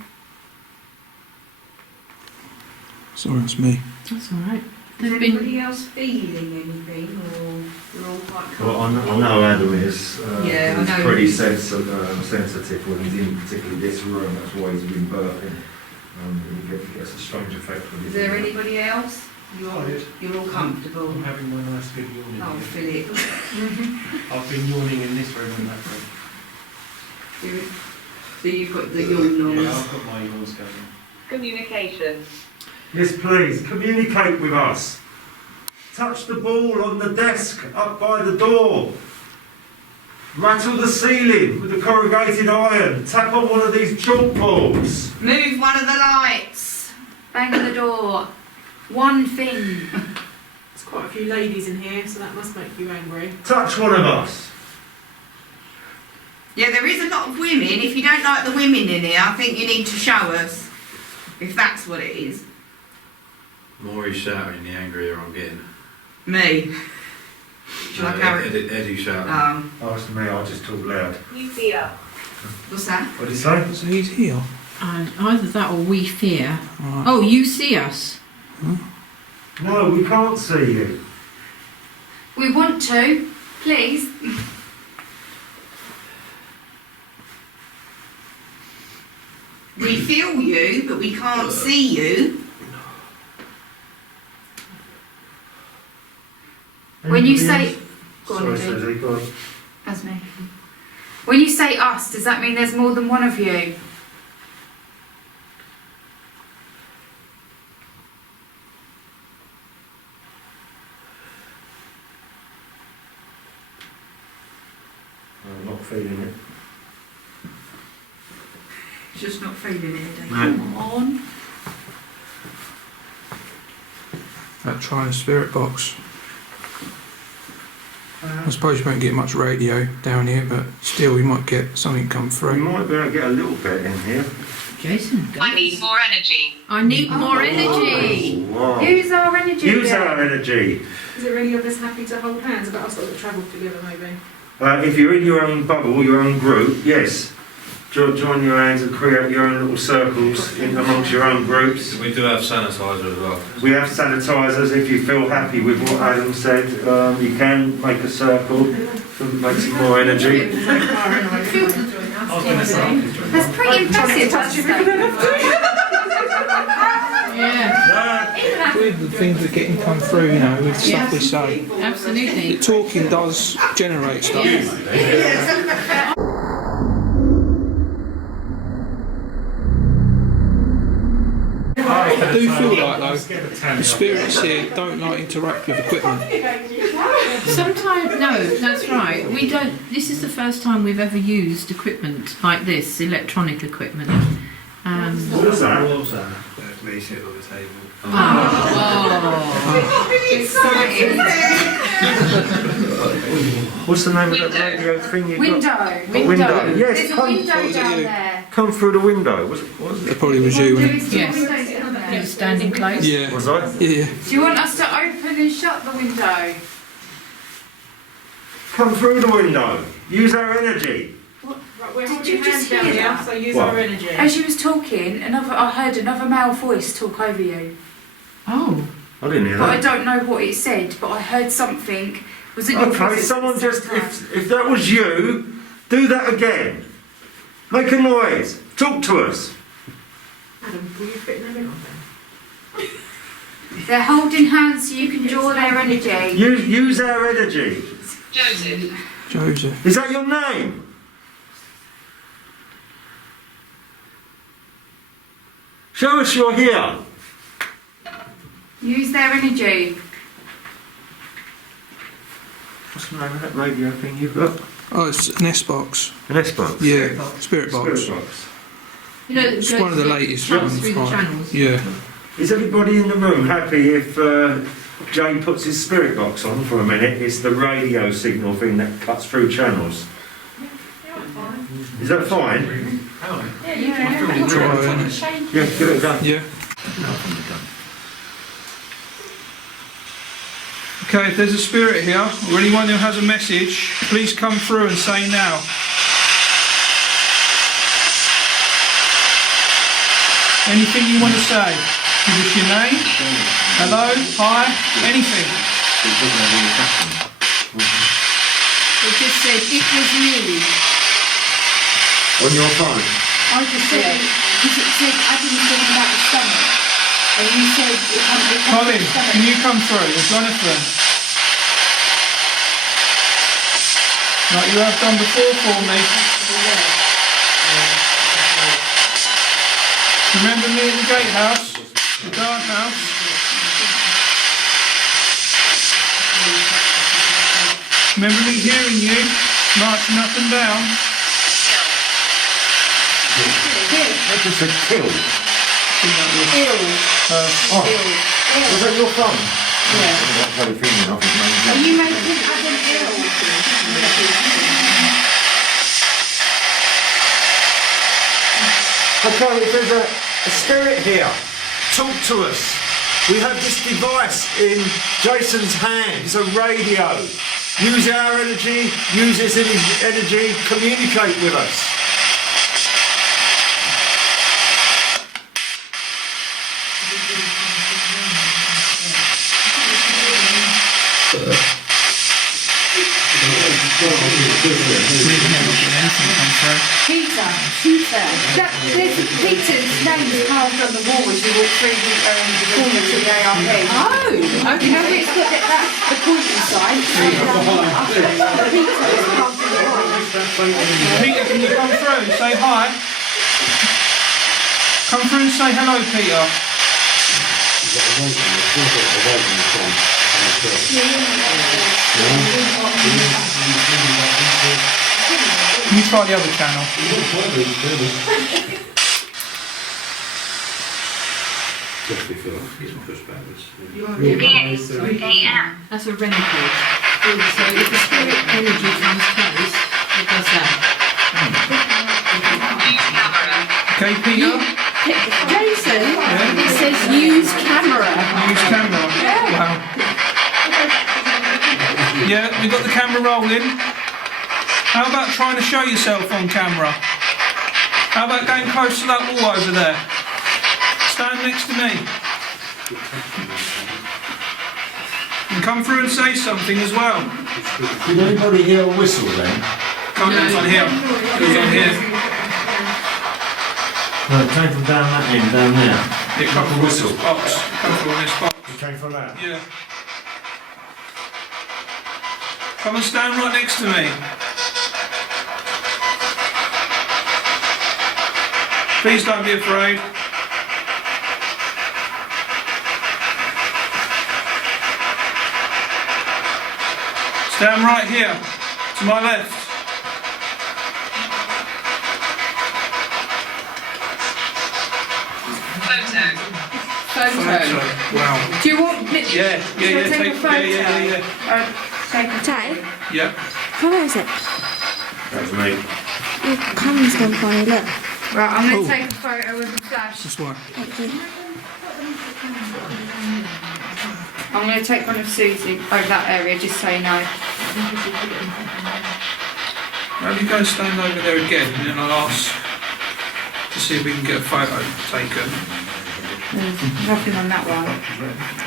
Sorry, it's me. That's all right. Is There's been. anybody else feeling anything, or you're all quite Well, I comfortable? know Adam is. Yeah, I he's know. pretty sensitive when he's in particularly this room. That's why he's been burping. He gets a strange effect when he's Is there in anybody else? You're all comfortable. I'm having my nice good yawning. Oh, Philip. I've been yawning in this room and that room. So you've got the yawn Yeah, noise. I've got my yawns going. Communication. Yes, please, communicate with us. Touch the ball on the desk up by the door. Rattle the ceiling with the corrugated iron. Tap on one of these chalkboards. Move one of the lights. Bang on the door. One thing. There's quite a few ladies in here, so that must make you angry. Touch one of us. Yeah, there is a lot of women. If you don't like the women in here, I think you need to show us. If that's what it is. The more he's shouting, the angrier I'm getting. Me. Shall I carry? Eddie shouting. Ask me, I just talk loud. You fear. What's that? What did he say? So he's here. Either that or we fear. Right. Oh, you see us. No, we can't see you. We want to. Please. We feel you, but we can't see you. When you Anybody say... else? Go on, Sorry, Eddie. Susie, go on. That's me. When you say us, does that mean there's more than one of you? I'm not feeling it. Just not feeling it, Eddie. No. Come on. Trying a spirit box. I suppose you won't get much radio down here, but still you might get something come We through. might be able to get a little bit in here. Jason, go. I need more energy. I need more energy. Wow. Use our energy. Use then. our energy. Is there any of us happy to hold hands about us all that travelled together, maybe? If you're in your own bubble, your own group, yes. Join your hands and create your own little circles in amongst your own groups. We do have sanitizer as well. We have sanitisers. If you feel happy with what Adam said, you can make a circle to make some more energy. That's pretty impressive. Yeah. With the things that getting come through, you know, with stuff we say. Absolutely. Talking does generate stuff. I do feel like though, the spirits here don't like interact with equipment. Sometimes, no, that's right. We don't. This is the first time we've ever used equipment like this, electronic equipment. What was that? What was that? Me sitting on the table. What's the name of that radio thing you Window. got? Window. Yes, There's a come, window down there. come through the window. Was it? It probably was you, wasn't it? Yes. Yes. You're standing close. Yeah. Was I? Yeah. Do you want us to open and shut the window? Come through the window. Use our energy. Right, we're Did holding you hands just down hear here, that? so use What? our energy. As you was talking, I heard another male voice talk over you. Oh. I didn't hear But I that. don't know what it said, but I heard something. Was it your Okay, voice someone at the just, same time? if that was you, do that again. Make a noise. Talk to us. Adam, will you fit in the middle then? They're holding hands so you can draw their energy. Use our energy. Joseph. Joseph. Is that your name? Show us you're here. Use their energy. What's the name of that radio thing you've got? Oh, it's an S-Box. An S-Box? Yeah, Spirit Box. Spirit Box. You know, It's one of the latest cuts ones. through the channels. Yeah. Is everybody in the room happy if Jane puts his Spirit Box on for a minute? It's the radio signal thing that cuts through channels. Is that fine? Try it. Yeah, give it a go. Yeah. Okay, if there's a spirit here, or anyone who has a message, please come through and say now. Anything you want to say? Give us your name, hello, hi, anything. It just said it was you. On your phone? I just said, because it said Adam was talking about the stomach. And you said it comes from Colin, the stomach. can you come through? Or Jonathan? Like you have done before for me. Remember me at the gatehouse? The guardhouse? Remember me hearing you marching up and down? That just said kill. Was that your phone? Yeah. That's how the feeling of it, Are you making Adam ill? Okay, if there's a spirit here, talk to us. We have this device in Jason's hand. It's a radio. Use our energy, use his energy, communicate with us. Peter. Peter's name is carved on the wall as you walk through the corner to the ARP. Oh, You okay. know where it's got that the corner side? Peter is carved on the wall. Peter, can you come through and say hi? Come through and say hello, Peter. Can you try the other channel? That's a renegade. So if the spirit energy comes close, it does that. Okay, Peter. Jason, says use camera. Use camera. Wow. Yeah, we've got the camera rolling. How about trying to show yourself on camera? How about going close to that wall over there? Stand next to me. And come through and say something as well. Did anybody hear a whistle then? Can't do it on here. It was on here. No, it came from down that end, down there. It come from this box. It come from this box. It came from that? Yeah. Come and stand right next to me. Please don't be afraid. Stand right here, to my left. Photo. Wow. Do you want me? Yeah. Take a photo. Yeah. Take a Tay, Yeah. how is it? That was me. Your camera's gone funny, look. Right, I'm going Oh. to take a photo with a flash. This one. Thank you. I'm going to take one of Susie over that area, just so you know. Maybe go stand over there again, and then I'll ask to see if we can get a photo taken. There's nothing on that one.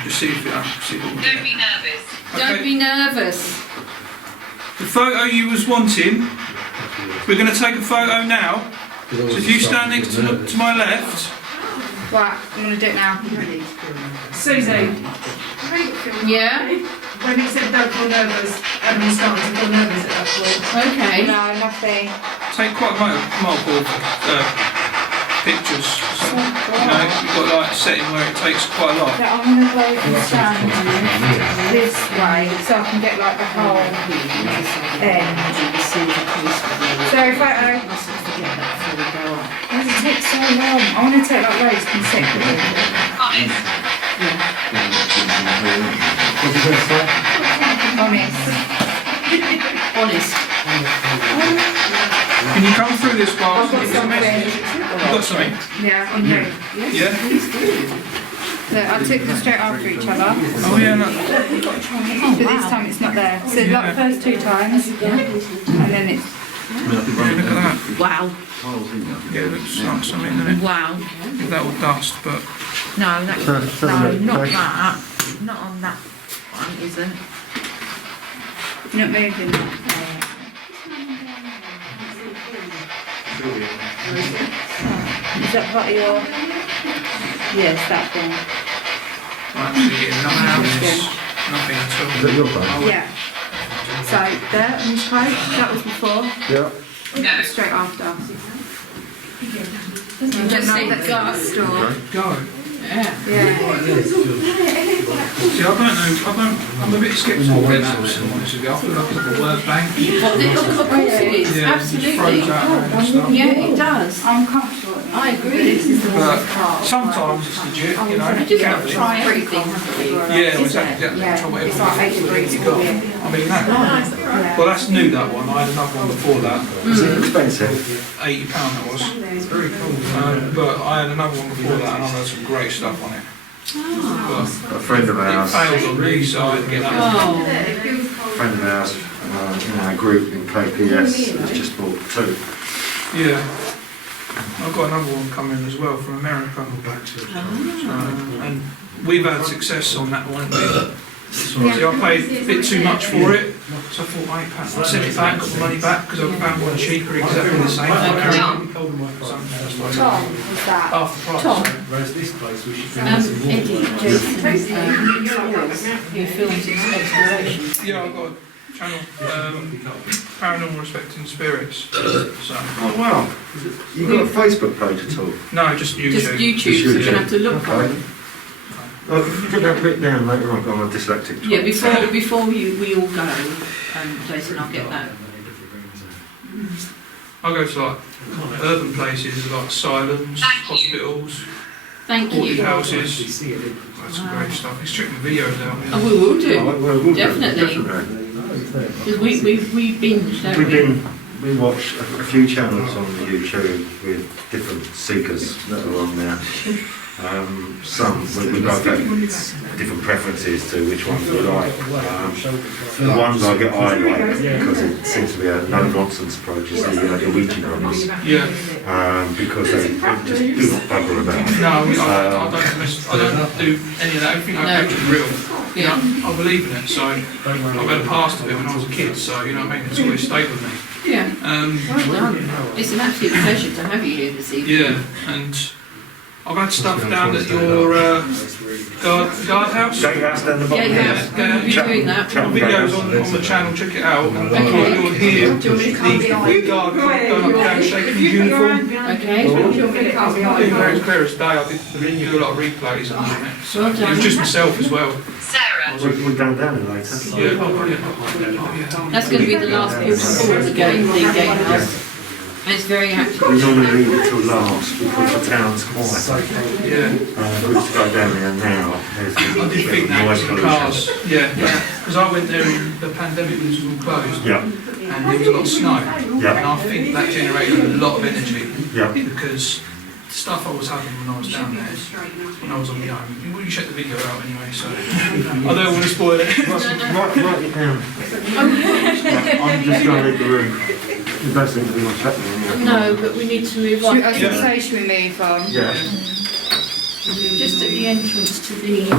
Just see if see what we Don't be nervous. Don't be nervous. The photo you was wanting, we're going to take a photo now. So if you stand next to my left, Right, I'm going to do it now. Susie, Yeah? when he said don't feel nervous, and we started to feel nervous at that point. Okay. No, nothing. take quite multiple pictures. So, you've got like a setting where it takes quite a lot. So I'm going to go and stand this way so I can get like the whole end. So photo. Why does it take so long? I want to take like loads consecutively. Honest. Honest. Can you come through this box? I've got something. You've got something? Yeah, on you. Yeah? Look, I took them straight after each other. Oh yeah, no. But this time it's not there. So like the first 2 times, and then it's... Yeah, look at that. Wow. Yeah, it looks like something, doesn't it? Wow. If that will dust, but... No, that, no, not that. Not on that one, isn't. Not moving. Is that part of your... Yes, that one. Actually, nothing else. Nothing at all. Is that your phone? Yeah. So there on this page, that was before. Yeah. That was straight after. Just say that glass door. Go. Yeah. See, I don't know, I'm a bit sceptical about that, to be honest with you. I feel like it's a word bank. Of course it is, Yeah, it just throws absolutely. out random stuff. Yeah, it does. I'm comfortable. I agree. But sometimes it's legit, you know. You just got to gambling. try everything, haven't you? Yeah, exactly. Yeah, Try whatever it's like 8 degrees you got. all year. I mean, that. Well, that's new, that one. I had another one before that. Is it expensive? £80 that was. It's very cool. But I had another one before that, and I had some great stuff on it. A friend of It ours, failed on me, so I had to get that one. Oh, friend of ours in our group in KPS has just bought 2. Yeah. I've got another one coming as well from America. And we've had success on that one. See, I paid a bit too much for it, so I thought £8. I sent it back, got the money back because I found one cheaper, exactly the same. Tom, was that? Half the price. Tom. Whereas this place, we should Eddie, who films exploration. Yeah, I've got a channel, Paranormal Respecting Spirits. So, Oh wow. You got a Facebook page at all? no, just YouTube. Just YouTube, so you're going to have to look for Okay. it. Oh, if you put that bit down later on, I'm a dyslexic. Yeah, before we all go, Jason, I'll get that. I go to like urban places like asylums, hospitals, Thank haunted you. houses. That's some great stuff. He's checking the videos out. Oh, we will do. Well, we'll Definitely. Because we binge, don't we? We watch a few channels on YouTube with different seekers that are on there. Some we've got different preferences to which ones we like. The ones I like because it seems to be a no-nonsense approach is the Ouija numbers. Yeah. Because they just do not bugger about. No, I don't do any of that. Everything I approach is real. Yeah. You know, I believe in it, so I've had a past of it when I was a kid, so you know what I mean, it's always stayed with me. Yeah. Well done. It's an absolute pleasure to have you here this evening. Yeah, and I've had stuff down at your guardhouse. Gatehouse down the bottom. Yeah, you're doing that. Videos on the channel, check it out. You'll hear the guard going up down shaking his uniform. Okay. Very clear as day. I did do a lot of replays on it. So Well done. it was just myself as well. Sarah. We're going down there later. Yeah, brilliant. That's going to be the last port of call of the gatehouse. And it's very active. We normally leave it till last because the town's quiet. Yeah. We just go down there now. I did think that was the cars. Yeah, because I went there in the pandemic when it was all closed. Yeah. And there was a lot of snow. Yeah. And I think that generated a lot of energy. Yeah. Because the stuff I was having when I was down there, when I was on my own, well, you check the video out anyway, so I don't want to spoil it. Write it down. I'm just going to leave the room. There don't seem to be much happening here. No, but we need to move on. I was going to say, should we move on? Yeah. Just at the entrance to the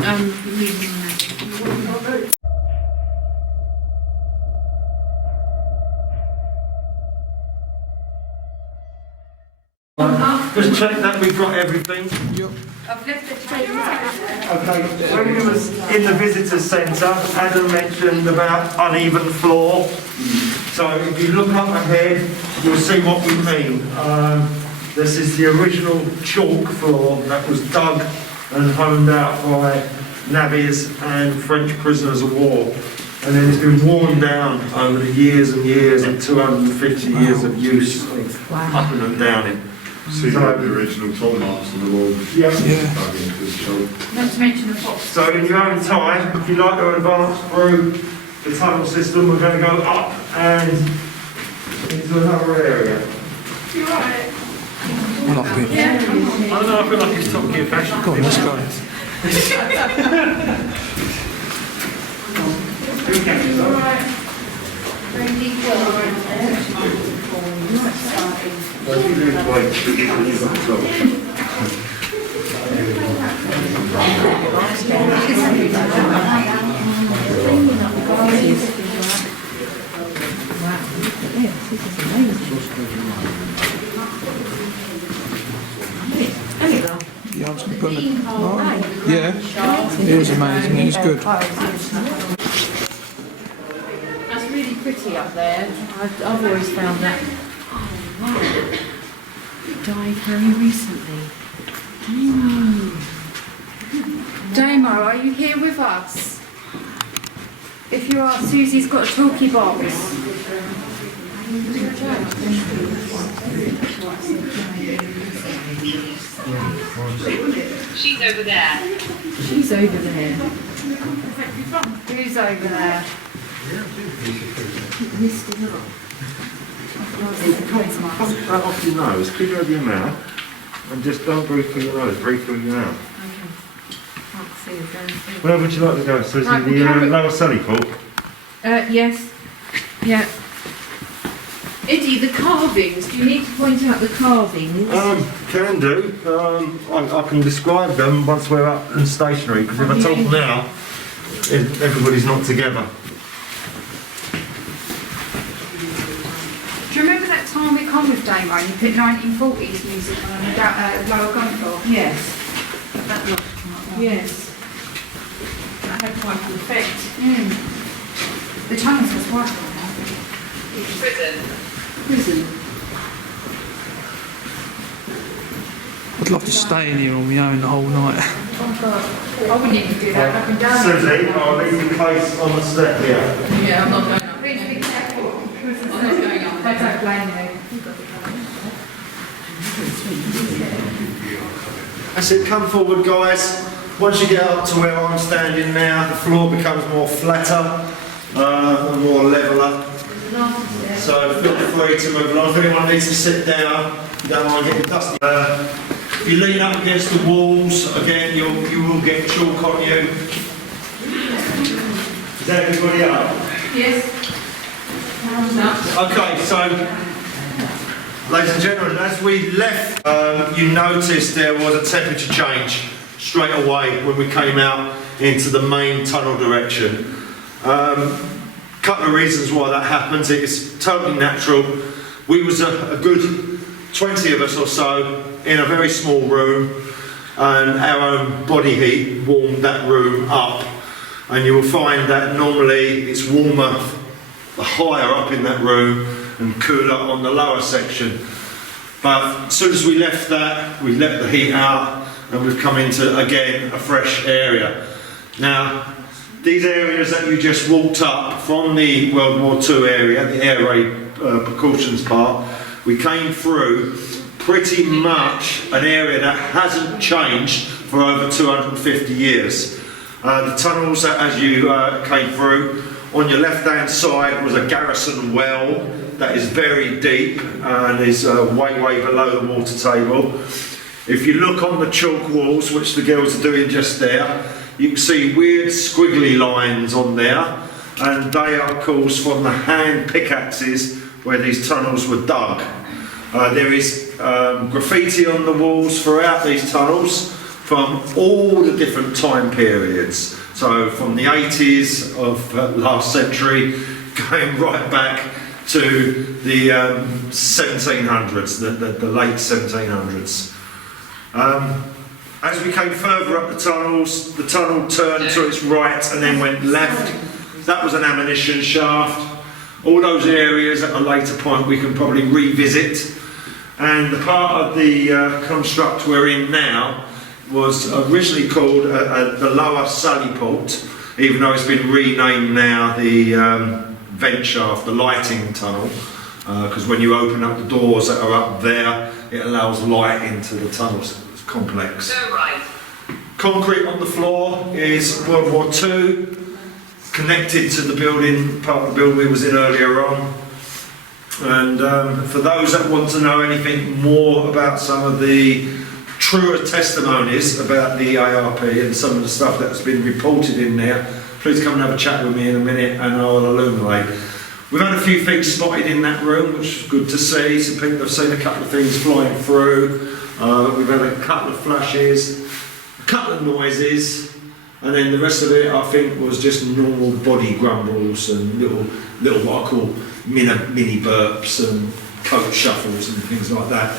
Just check that we've got everything. I've left the table. Okay, when we was in the visitor centre, Adam mentioned about uneven floor. So if you look up ahead, you'll see what we mean. This is the original chalk floor that was dug and honed out by navvies and French prisoners of war. And then it's been worn down over the years and years and 250 years of use of up and down it. See the original top marks on the wall. Yeah. Dug into the chalk. Not to mention the fox. So in your own time, if you like to advance through the tunnel system, we're going to go up and into another area. I like it. I don't know, I feel like it's Top Gear fashion. Go on, let's go. Yeah, I was going to. Oh, yeah, it is amazing. It is good. That's really pretty up there. I've always found that. Oh, wow. Died very recently. Damo, are you here with us? If you are, Susie's got a talkie box. She's over there. She's over there. Who's over there? Listed up. Right off your nose, keep it over your mouth, and just don't breathe through your nose, breathe through your mouth. Can't see her going through. Where would you like to go? So is Right, it we'll the carry- lower Sunny Pool? Yes. Yeah. Eddie, the carvings. Do you need to point out the carvings? Can do. I can describe them once we're up and stationary, because if I talk now, everybody's not together. Do you remember that time we come with Damo and you put 1940s music on a lower gun floor? Yes. That looked yes. That had quite an effect. The tunnels was working. Prison. I'd love to stay in here on my own the whole night. I wouldn't even do that. Up and down. Susie, I'll leave your place on the step here. Yeah, I'm not going up. Please be careful. I'm not going up. I don't blame you. That's it, come forward guys. Once you get up to where I'm standing now, the floor becomes more flatter and more leveler. So feel free to move along. If anyone needs to sit down, you don't mind getting dusty. If you lean up against the walls, again, you will get chalk on you. Is everybody up? Yes. Okay, so, ladies and gentlemen, as we left, you noticed there was a temperature change straight away when we came out into the main tunnel direction. Couple of reasons why that happens. It is totally natural. We was a good 20 of us or so in a very small room, and our own body heat warmed that room up. And you will find that normally it's warmer higher up in that room and cooler on the lower section. But as soon as we left that, we let the heat out and we've come into, again, a fresh area. Now, these areas that you just walked up from the World War II area, the air raid precautions part, we came through pretty much an area that hasn't changed for over 250 years. The tunnels that, as you came through, on your left hand side was a garrison well that is very deep and is way below the water table. If you look on the chalk walls, which the girls are doing just there, you can see weird squiggly lines on there, and they are, of course, from the hand pickaxes where these tunnels were dug. There is graffiti on the walls throughout these tunnels from all the different time periods. So from the 80s of last century, going right back to the 1700s, the late 1700s. As we came further up the tunnels, the tunnel turned to its right and then went left. That was an ammunition shaft. All those areas at a later point we can probably revisit. And the part of the construct we're in now was originally called the Lower Sallyport, even though it's been renamed now the vent shaft, the lighting tunnel, because when you open up the doors that are up there, it allows light into the tunnels. It's complex. Go right. Concrete on the floor is World War II, connected to the building, part of the building we was in earlier on. And for those that want to know anything more about some of the truer testimonies about the ARP and some of the stuff that's been reported in there, please come and have a chat with me in a minute and I'll illuminate. We've had a few things spotted in that room, which is good to see. Some people have seen a couple of things flying through. We've had a couple of flashes, a couple of noises, and then the rest of it I think was just normal body grumbles and little what I call mini burps and coat shuffles and things like that.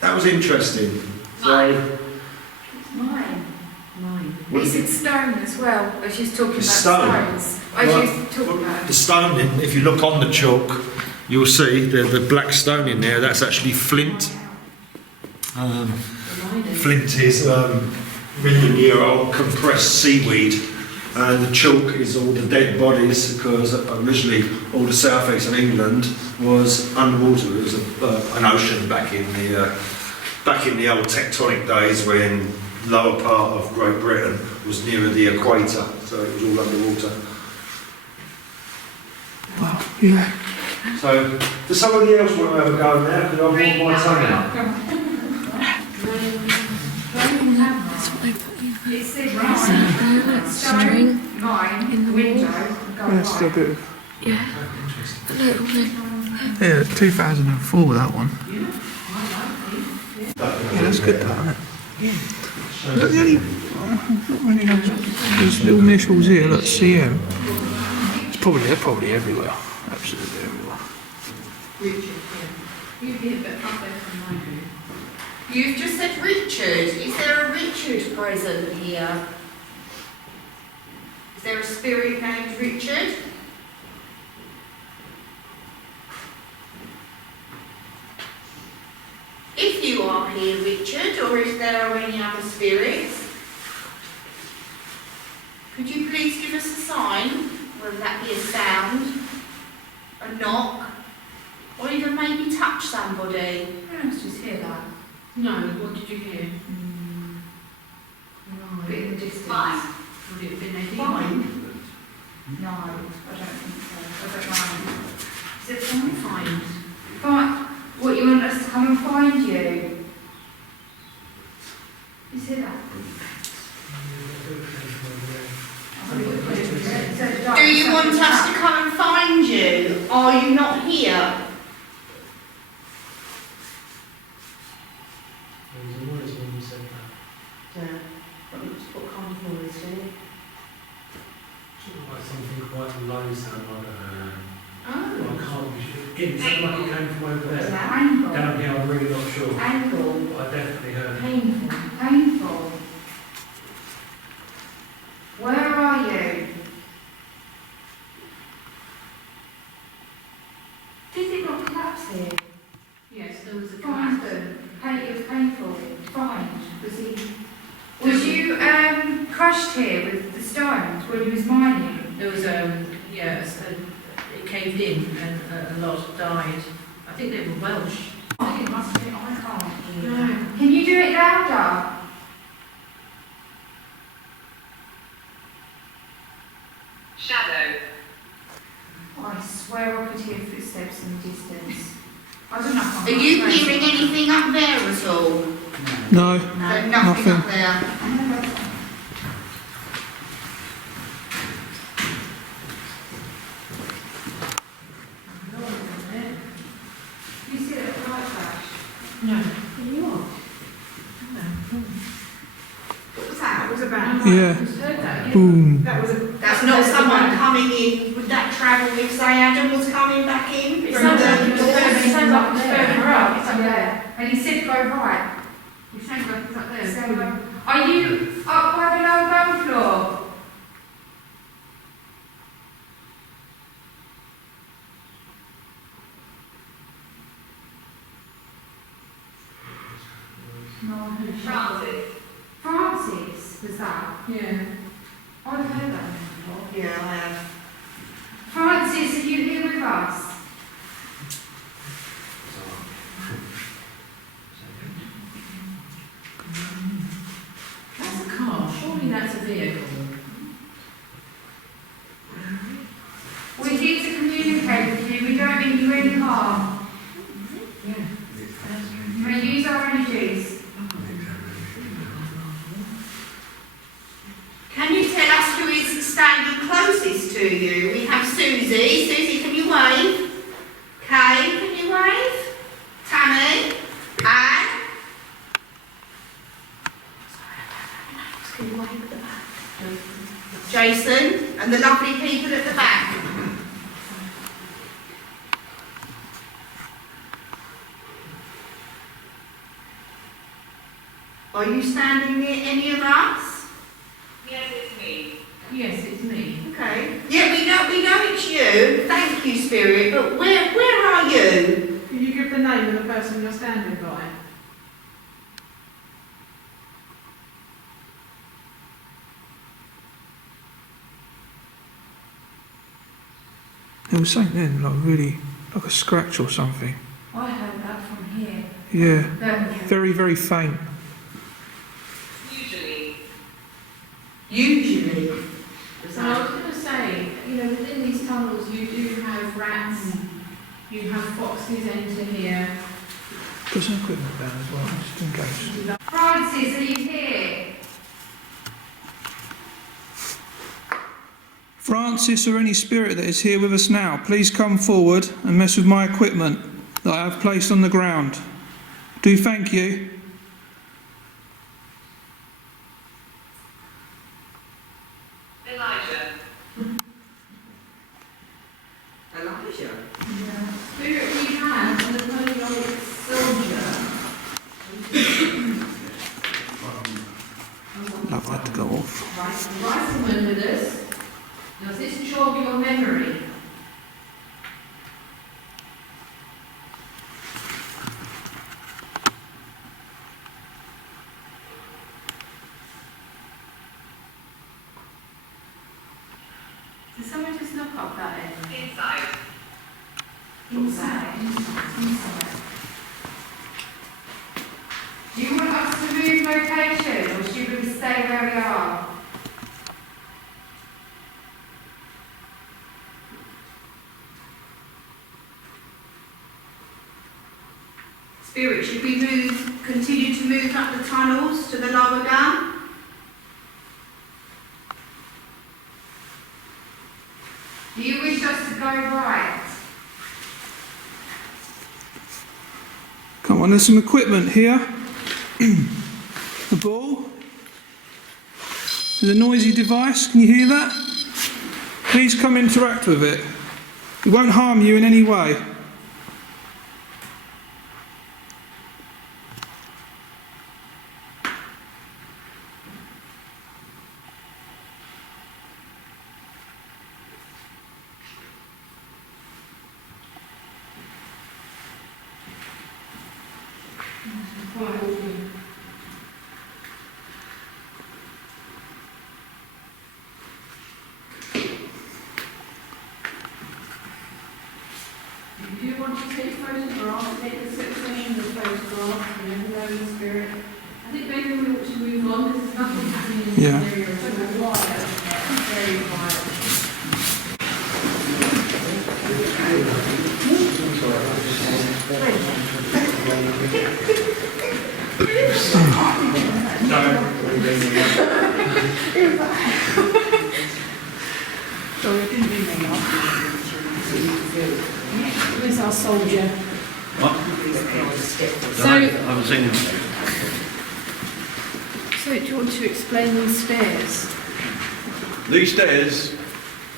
That was interesting. So, Mine. What It's did in stone as well, as she's talking about stone? stones. As you talk about the stone, if you look on the chalk, you'll see the black stone in there. That's actually flint. Flint is million-year-old compressed seaweed, and the chalk is all the dead bodies, because originally all the southeast of England was underwater. It was an ocean back in the old tectonic days when lower part of Great Britain was nearer the equator, so it was all underwater. Wow, yeah. So, does somebody else want to have a go now? Because I've warmed my tongue out. it said stone, mine, in the window, go That's still a right. bit of... Yeah. A little bit. Yeah, 2004 that one. Yeah, that's good, that, isn't it? Yeah. Look, the only... not really know. These little initials here, look, CM. They're probably everywhere. Absolutely everywhere. Richard, yeah. You'd be a bit up there from my view. You've just said Richard. Is there a Richard present here? Is there a spirit named Richard? If you are here, Richard, or if there are any other spirits, could you please give us a sign, whether that be a sound, a knock, or even maybe touch somebody? Let's just hear that. No, what did you hear? But in the distance. Fine. Would it have been Eddie? Fine. No, I don't think so. I don't know. Is it someone find? But what, you want us to come and find you? Do you want us to come and find you? Are you not here? There was a noise when you said that. Yeah. What kind of noise is it? Sort of like something quite low sound like Oh. I can't be sure. Again, it sounded like it came from over there. Painful. Down here, I'm really not sure. Painful. But I definitely heard it. Painful. Painful. Where are you? Did it not collapse here? Yes, there was a Find collapse. them. It was painful. Find. Was you crushed here with the stones when you was mining? There was yes, it caved in and a lot died. I think they were Welsh. I think it must be. I can't hear. No. Can you do it louder? Shadow. I swear I could hear footsteps in the distance. I don't know if I'm Are you hearing anything up there at all? No, No, nothing nothing. up there. You see that light flash? No. You are? What was that? What was about? Yeah. Who's heard that? Boom. That was a. That's not someone coming in. Would that travel if, say, Adam was coming back in? It from sounds the like it's door? further up. It's up there. And he said go right. It sounds like it's up there. So, are you up by the lower ground floor? No, I heard Francis. Francis, was that? Yeah. I've heard that name before. Yeah, I have. Francis, are you here with us? That's a car. Surely that's a vehicle. We're here to communicate with you. We don't mean you any harm. Yeah. You may use our energies. Can you tell us who is standing closest to you? We have Susie. Susie, can you wave? Kay, can you wave? Tammy? Anne? Can you wave at the back? Jason and the lovely people at the back. Are you standing near any of us? Yes, it's me. Yes, it's me. Okay. Yeah, we know it's you. Thank you, Spirit. But where are you? Can you give the name of the person you're standing by? It was something then, like really, like a scratch or something. I heard that from here. Yeah, very, very faint. Usually. Usually. So I was going to say, within these tunnels you do have rats, you have foxes enter here. Put some equipment down as well, just in case. Francis, are you here? Francis or any spirit that is here with us now, please come forward and mess with my equipment that I have placed on the ground. Do thank you. Elijah. Elijah. Spirit we have an Napoleonic soldier. Love that to go off. Right, rifleman with us. Does this jog your memory? Did someone just knock up that end? Inside. Inside. Do you want us to move location or should we stay where we are? Spirit, should we continue to move up the tunnels to the lower gun? Do you wish us to go right? Come on, there's some equipment here. The ball. There's a noisy device. Can you hear that? Please come interact with it. It won't harm you in any way. If you do want to take photographs, take a succession of photographs, you never know in spirit. I think maybe we ought to move on, because there's nothing happening in Yeah. this area. It's all quiet, very quiet. Sorry, I didn't mean that. Where's our soldier? What? So- I haven't seen him. So do you want to explain these stairs? These stairs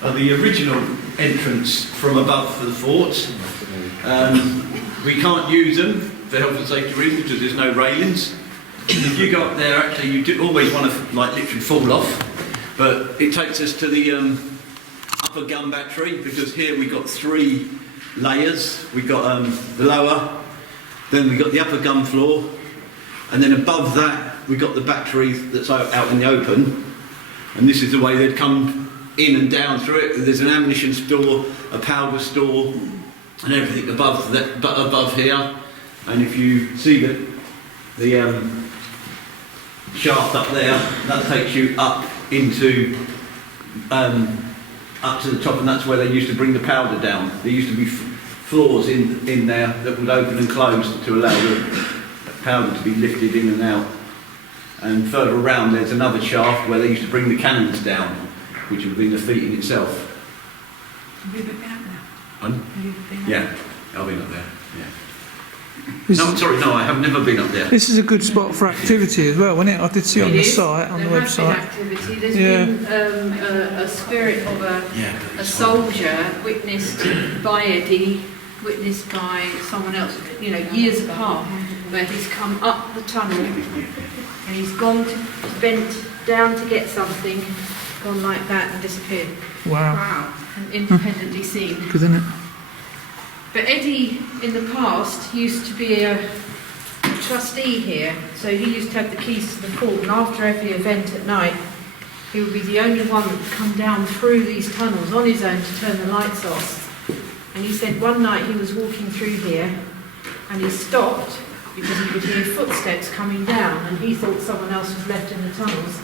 are the original entrance from above for the fort. We can't use them for health and safety reasons because there's no railings. If you go up there, actually, you do always want to like literally fall off. But it takes us to the upper gun battery, because here we've got 3 layers. We've got the lower, then we've got the upper gun floor, and then above that we've got the battery that's out in the open. And this is the way they'd come in and down through it. There's an ammunition store, a powder store, and everything above that, but above here. And if you see the shaft up there, that takes you up into up to the top, and that's where they used to bring the powder down. There used to be floors in there that would open and close to allow the powder to be lifted in and out. And further around there's another shaft where they used to bring the cannons down, which would be the feet in itself. Have you been out there? Pardon? Have you been out Yeah, I've been up there. Yeah. This No, is- sorry, no, I have never been up there. This is a good spot for activity as well, isn't it? I did see it on the site, on the There has been website. activity. There's Yeah. been a spirit of a Yeah. soldier witnessed by Eddie, witnessed by someone else, years apart, where he's come up the tunnel and he's bent down to get something, gone like that and disappeared. Wow. And independently seen. Good, isn't it? But Eddie, in the past, used to be a trustee here, so he used to have the keys to the fort, and after every event at night, he would be the only one that would come down through these tunnels on his own to turn the lights off. And he said one night he was walking through here, and he stopped because he could hear footsteps coming down, and he thought someone else was left in the tunnels.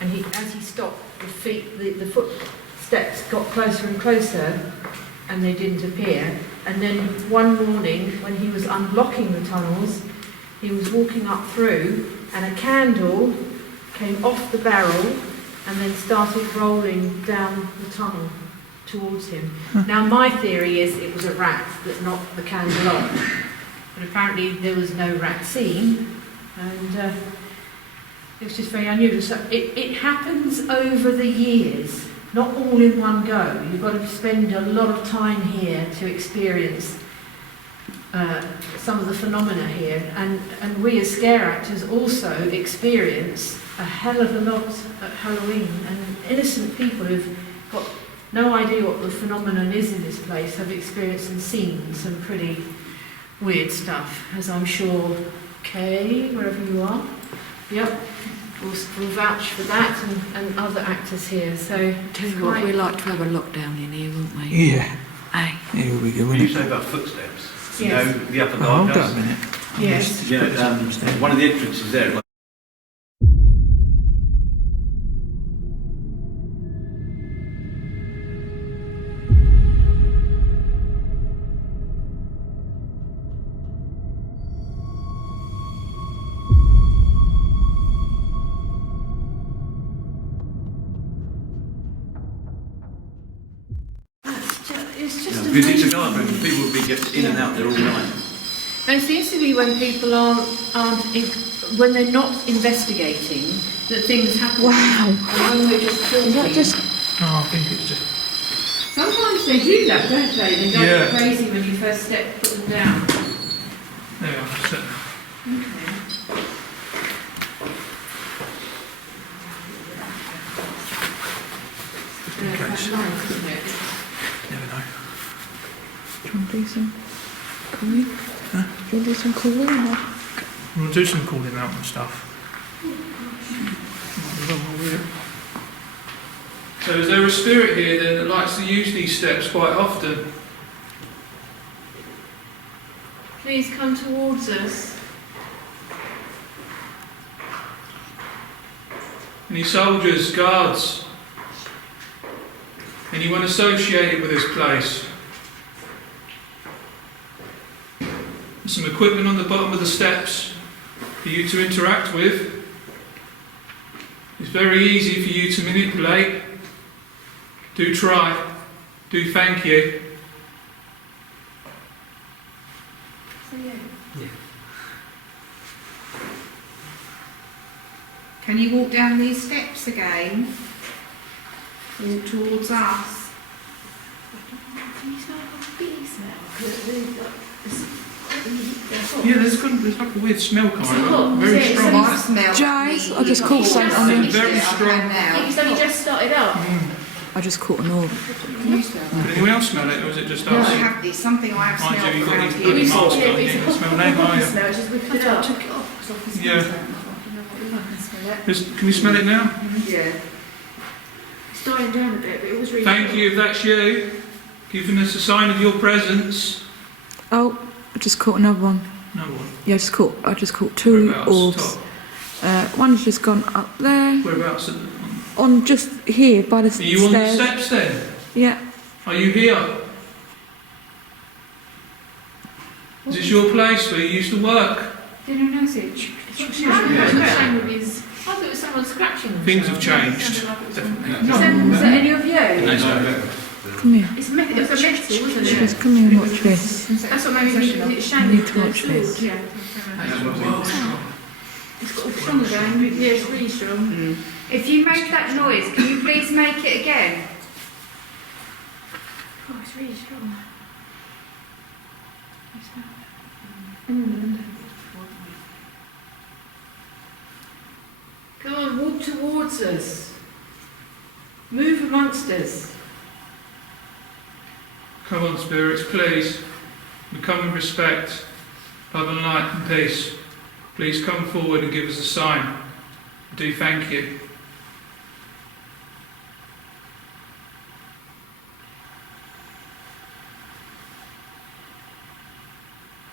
And as he stopped, the footsteps got closer and closer, and they didn't appear. And then one morning, when he was unlocking the tunnels, he was walking up through, and a candle came off the barrel and then started rolling down the tunnel towards him. Now, my theory is it was a rat that knocked the candle off, but apparently there was no rat seen, and it was just very unusual. So it happens over the years. Not all in one go. You've got to spend a lot of time here to experience some of the phenomena here. And we as scare actors also experience a hell of a lot at Halloween. And innocent people who've got no idea what the phenomenon is in this place have experienced and seen some pretty weird stuff, as I'm sure Kay, wherever you are, yep, will vouch for that, and other actors here. So Tell you what, we'd like to have a look down in here, wouldn't we? Yeah. Aye. Here we go, You wouldn't it? say about footsteps. Yes. You know, the upper Oh, guard hold on does. a minute. Yes. Yeah, one of the entrances there, it's just Because it's a amazing. guard room, people will be getting in and out there all night. And it seems to be when people when they're not investigating, that things happen. Wow. And when we're just talking. Is that just... No, I think it's just. Sometimes they do that, don't they? They go Yeah. crazy when you first put them down. There, I've set. Okay. In case. Nice, isn't it? Never know. Do you want to do some calling? Huh? Do you want to do some calling or not? I'm gonna do some calling out and stuff. Might be wrong, will it? So is there a spirit here then that likes to use these steps quite often? Please come towards us. Any soldiers, guards? Anyone associated with this place? There's some equipment on the bottom of the steps for you to interact with. It's very easy for you to manipulate. Do try. Do thank you. Can you walk down these steps again? Walk towards us. Yeah, there's like a weird smell It's kind hot. of. Very Yeah, strong. I smell. James, I just caught something on It's him. very strong. It's only just started up. I just caught an orb. Can you smell? Did anyone else smell it, or was it just No, I us? have, it's something I have Mind smelled you, you've got around these here. bloody before. masks on, you don't smell name, are you? Smell, it's just we put it up. Yeah. Can you smell it now? Yeah. It's dying down a bit, but it was really Thank you if that's you. Giving us a sign of your presence. Oh, I just caught another one. No one. Yeah, I just caught two Whereabouts? orbs. Top. One's just gone up there. Whereabouts? On just here by the Are you on the stairs. steps then? Yeah. Are you here? Is this your place where you used to work? Did you notice it? I thought it was someone scratching them. Things have changed. Definitely. Was that any of you? Come here. It was a metal, wasn't She goes, it? come here and watch this. That's what made me You shiny. need to watch this. Yeah. It's got strong again. Yeah, it's really strong. If you make that noise, can you please make it again? Oh, it's really strong. Come on, walk towards us. Move amongst us. Come on, spirits, please. We come with respect, love and light and peace. Please come forward and give us a sign. I do thank you.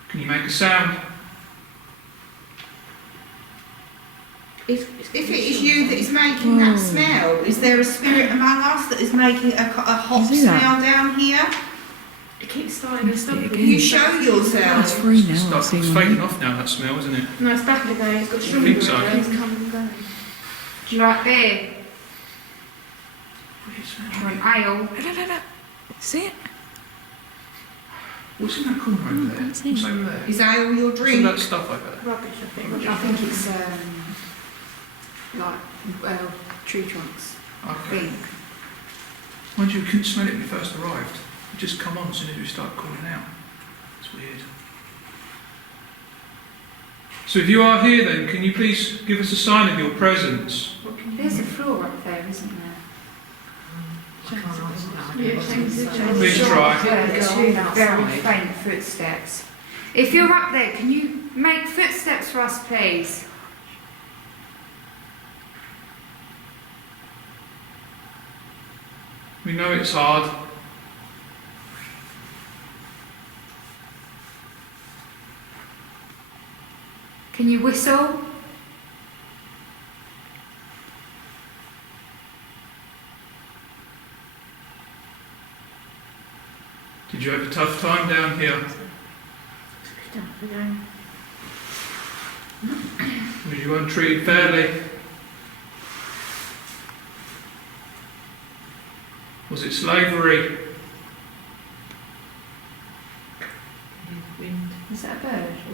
Can you make a sound? If it is you that is making that smell, is there a spirit among us that is making a hot Is smell that? down here? It keeps starting to stop Again. again. You show That's yourself. free now. It's, I've seen it's one. fading off now, that smell, isn't it? No, it's back again. It's got I stronger think so. again. It's come and going. Do you like beer? Or an ale? No. See it? What's in that corner over there? can't see. What's over there? Is ale your What's all drink? that stuff over there? Rubbish, I think. I think it's like tree trunks. I Okay. think. Mind you, we couldn't smell it when we first arrived. It just come on as soon as we started calling out. It's weird. So if you are here then, can you please give us a sign of your presence? There's a floor up there, isn't there? Yeah, change the Please try. There's really very faint footsteps. If you're up there, can you make footsteps for us, please? We know it's hard. Can you whistle? Did you have a tough time down here? Were you untreated fairly? Was it slavery?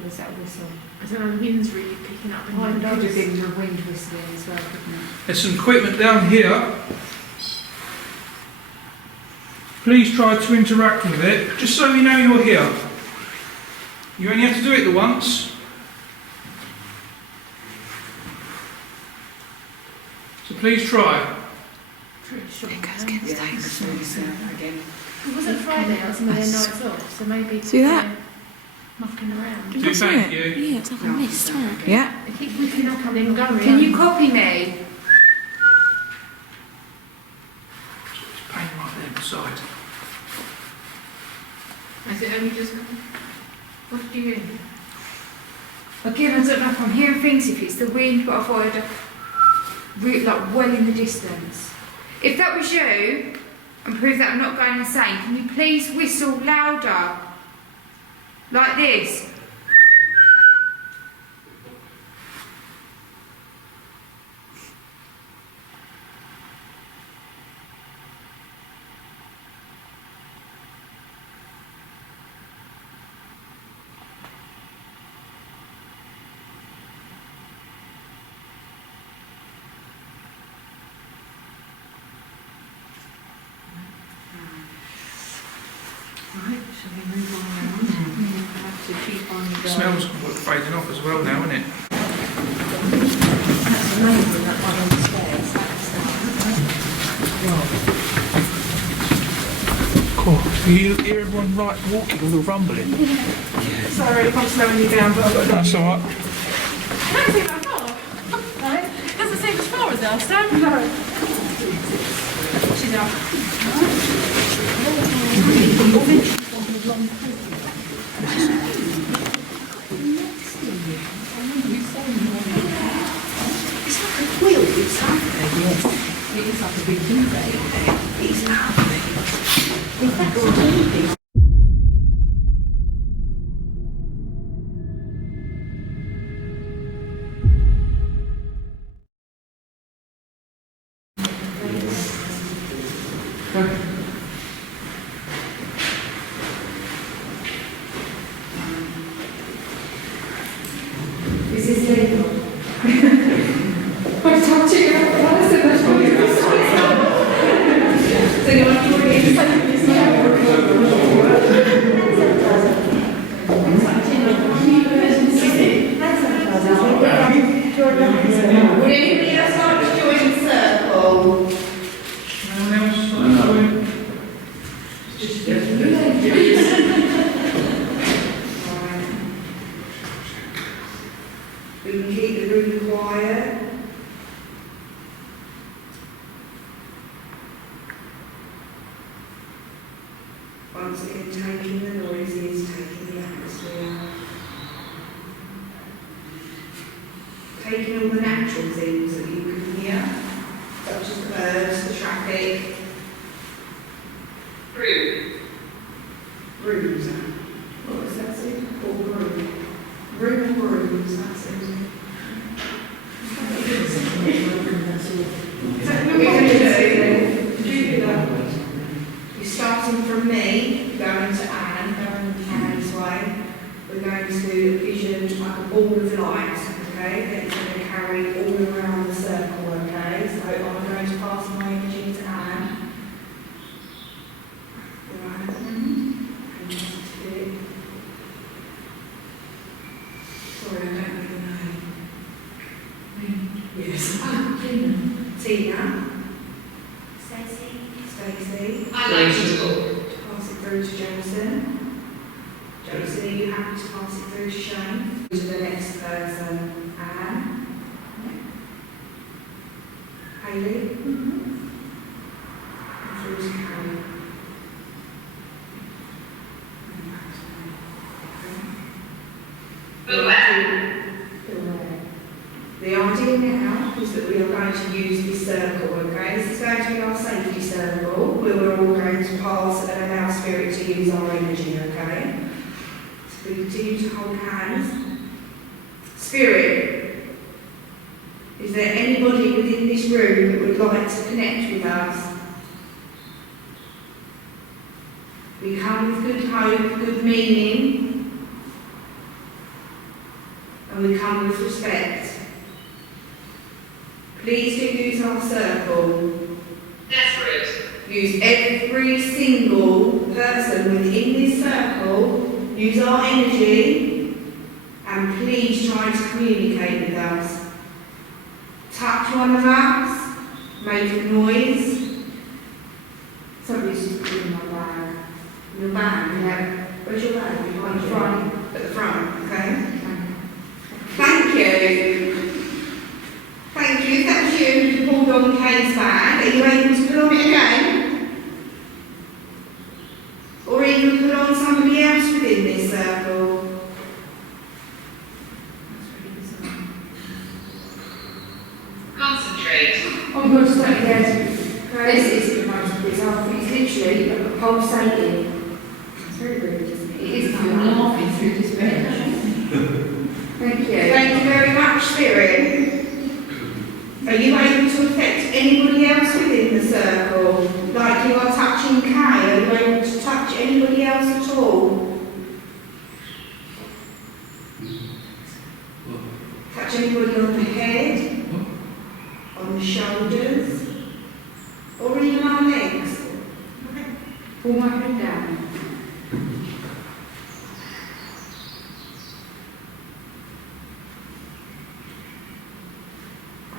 was that a whistle? I don't know, the wind's really picking up. It could have been the wind whistling as well, couldn't it? There's some equipment down here. Please try to interact with it, just so we know you're here. You only have to do it the once. So please try. It wasn't Friday, I was some of their nights off, so maybe See that? they're mucking around. Do thank you. Yeah, it's like a mist, isn't it? Yeah. They keep looking up and then going. Can you copy me? It's pain right there beside. Is it only just... What did you hear? Again, I don't know if I'm hearing things, if it's the wind, but I thought I'd like well in the distance. If that was you, and prove that I'm not going insane, can you please whistle louder? Like this. Right, shall we move on now? I have to keep on The going. smell's fading off as well now, isn't it? That's amazing, that one on the stairs. Cool. You hear everyone right walking, all the rumbling? Sorry if I'm slowing you down, but I've got That's alright. Don't seem that far. No? Doesn't seem as far as last time. No. She's up. It's like a quilt, it's lovely. Yes. It is like a big duvet. It's lovely. In fact, all the things. This is legal. I'm touching it. That's the best one. So you want to read this Would anybody else like to join the circle? No one else? No. We can keep the room quiet. Once again, taking the noises, taking the atmosphere. Taking all the natural things that you can hear, such as the birds, the traffic. Rooms. What was that, Susan? Or room? Room or rooms, that's Susan. Is that what we're going to do? You're starting from me, going to Anne, going Anne's way. We're going to vision like a ball of light, okay? That is going to carry all around the circle, okay? So I'm going to pass my energy to Anne. Right. And just to do it. Sorry, I don't know your name. Yes. Tina. Stacey. I like to talk. Pass it through to Jason. Jason, are you happy to pass it through to Shane? To the next person, Anne. Hayley. And through to Carrie. And back to me. Okay. The idea now is that we are going to use this circle, okay? This is going to be our safety circle, where we're all going to pass and allow spirit to use our energy, okay? So we continue to hold hands. Spirit, is there anybody within this room that would like to connect with us? We come with good hope, good meaning. and we come with respect. Please do use our circle. Desperate. Use every single person within this circle. Use our energy, and please try to communicate with us. Touch one of us, make a noise. Somebody's just in my bag. Your bag, yeah. Where's your bag? Behind the front. At the front, okay? Thank you. Thank you. If that's you, you pulled on Kay's bag. Are you able to put on it again? Or even put on somebody else within this circle? Concentrate. I'm going to start again. This is the most bizarre thing. It's literally pulsating. It's very rude, isn't it? It is kind of laughing through this bench. Thank you. Thank you very much, Spirit. Are you able to affect anybody else within the circle? Like you are touching Kay, are you able to touch anybody else at all? Touch anybody on the head? On the shoulders? Or even our legs? Pull my head down.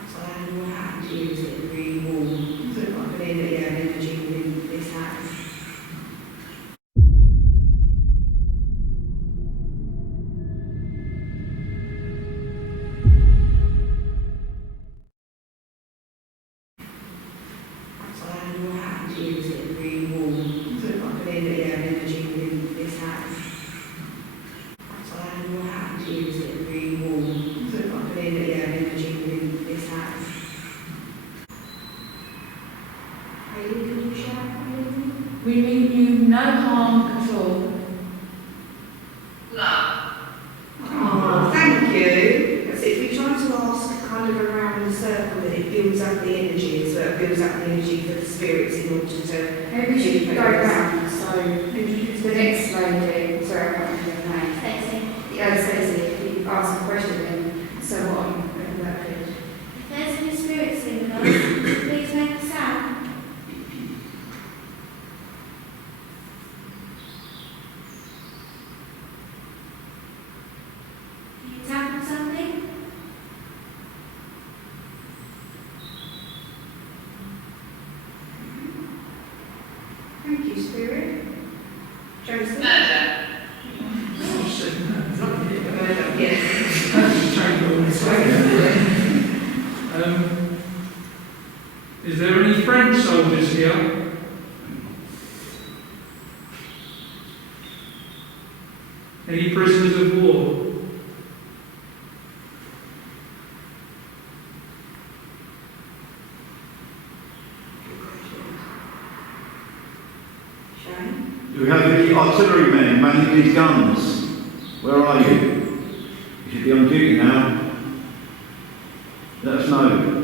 So I don't know how to use it really warm. So I can energy within this house. So I don't know how to use it really warm. So I can energy within this house. So I don't know how to use it really warm. So I can energy within this house. Can you shout? We mean you no harm at all. Love. Oh, thank you. That's it. We try to ask kind of around the circle that it builds up the energy, so it builds up the energy for the spirits in order to. Maybe we should go round. So, introduce the next lady. Sorry, I can't remember her name. Stacey. Yeah, Stacey. If you ask a question, then so what? That good. If there's any spirits in us, please make a sound. Can you tap on something? Thank you, spirit. Joseph. Murder. Yes. Is there any French soldiers here? Any prisoners of war? Shane. Do we have any artillery men manning these guns? Where are you? You should be on duty now. Let us know.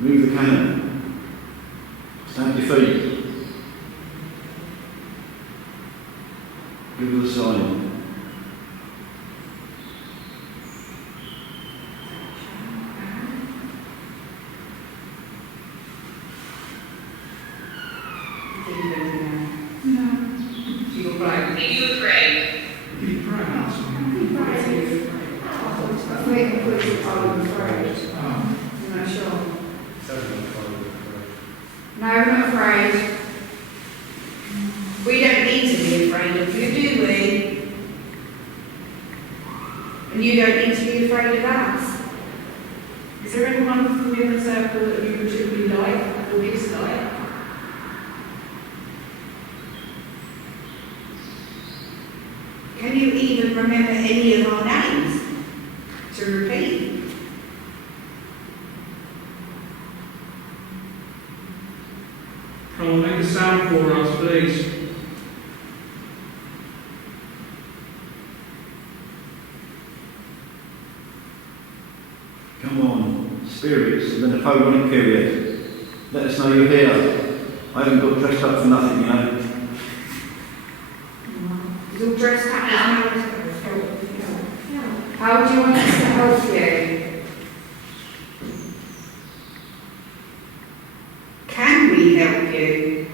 Move the cannon. Stand your feet. Give us a sign. You're right. Are you afraid? Be proud. I'm afraid. I'm not sure. No, I'm not afraid. We don't need to be afraid of you, do we? And you don't need to be afraid of us. Is there anyone within the circle that you particularly like or dislike? Can you even remember any of our names to repeat? Come on, make a sound for us, please. Come on, spirits of the Napoleonic period. Let us know you're here. I haven't got dressed up for nothing, you know. He's all dressed up as want us to help you? Can we help you?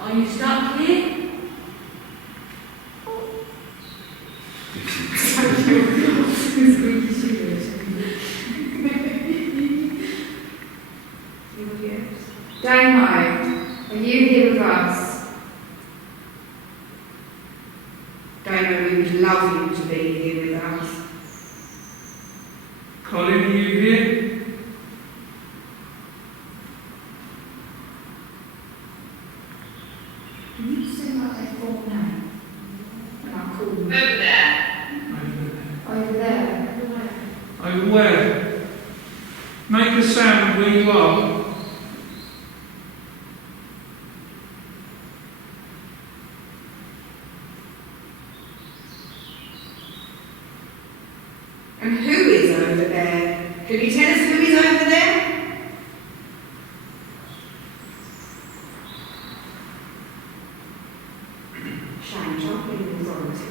Are you stuck here? Damo, are you here with us? Damo, we would love you to be here with us. Colin, are you here? Can you say like their full name? And I'll call them. Over there. Over there. Over where? Make a sound where you are. And who is over there? Can you tell us who is over there? Shane, jump in the authority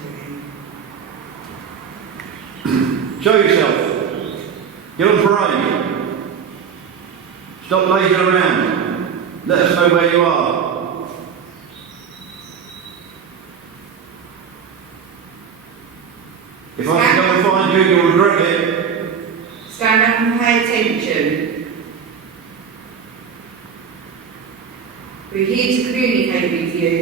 again. Show yourself. Get on parade. Stop lazing around. Let us know where you are. If I can come and find you, you'll regret it. Stand up and pay attention. We're here to communicate with you.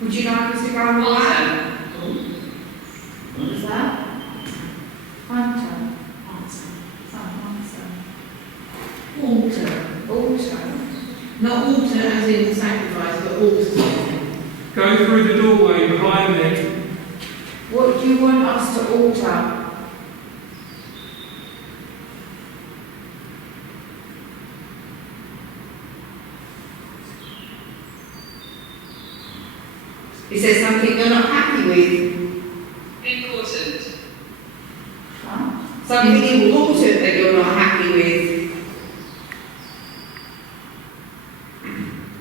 Would you like us to go on water? What was that? Hunter. Altar. Altar. Not altar as in sacrifice, but altar. Go through the doorway behind me. What do you want us to alter? Is there something you're not happy with? Important. Something important that you're not happy with?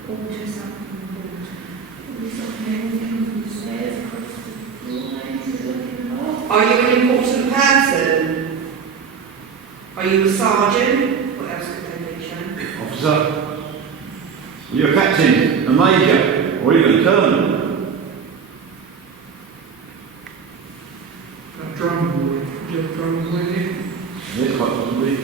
Alter something important. Are you an important person? Are you a sergeant? What else could they be, Shane? Officer, are you a captain, a major, or even a colonel? That drum boy. Do you have a drum boy here? Yes, quite possibly.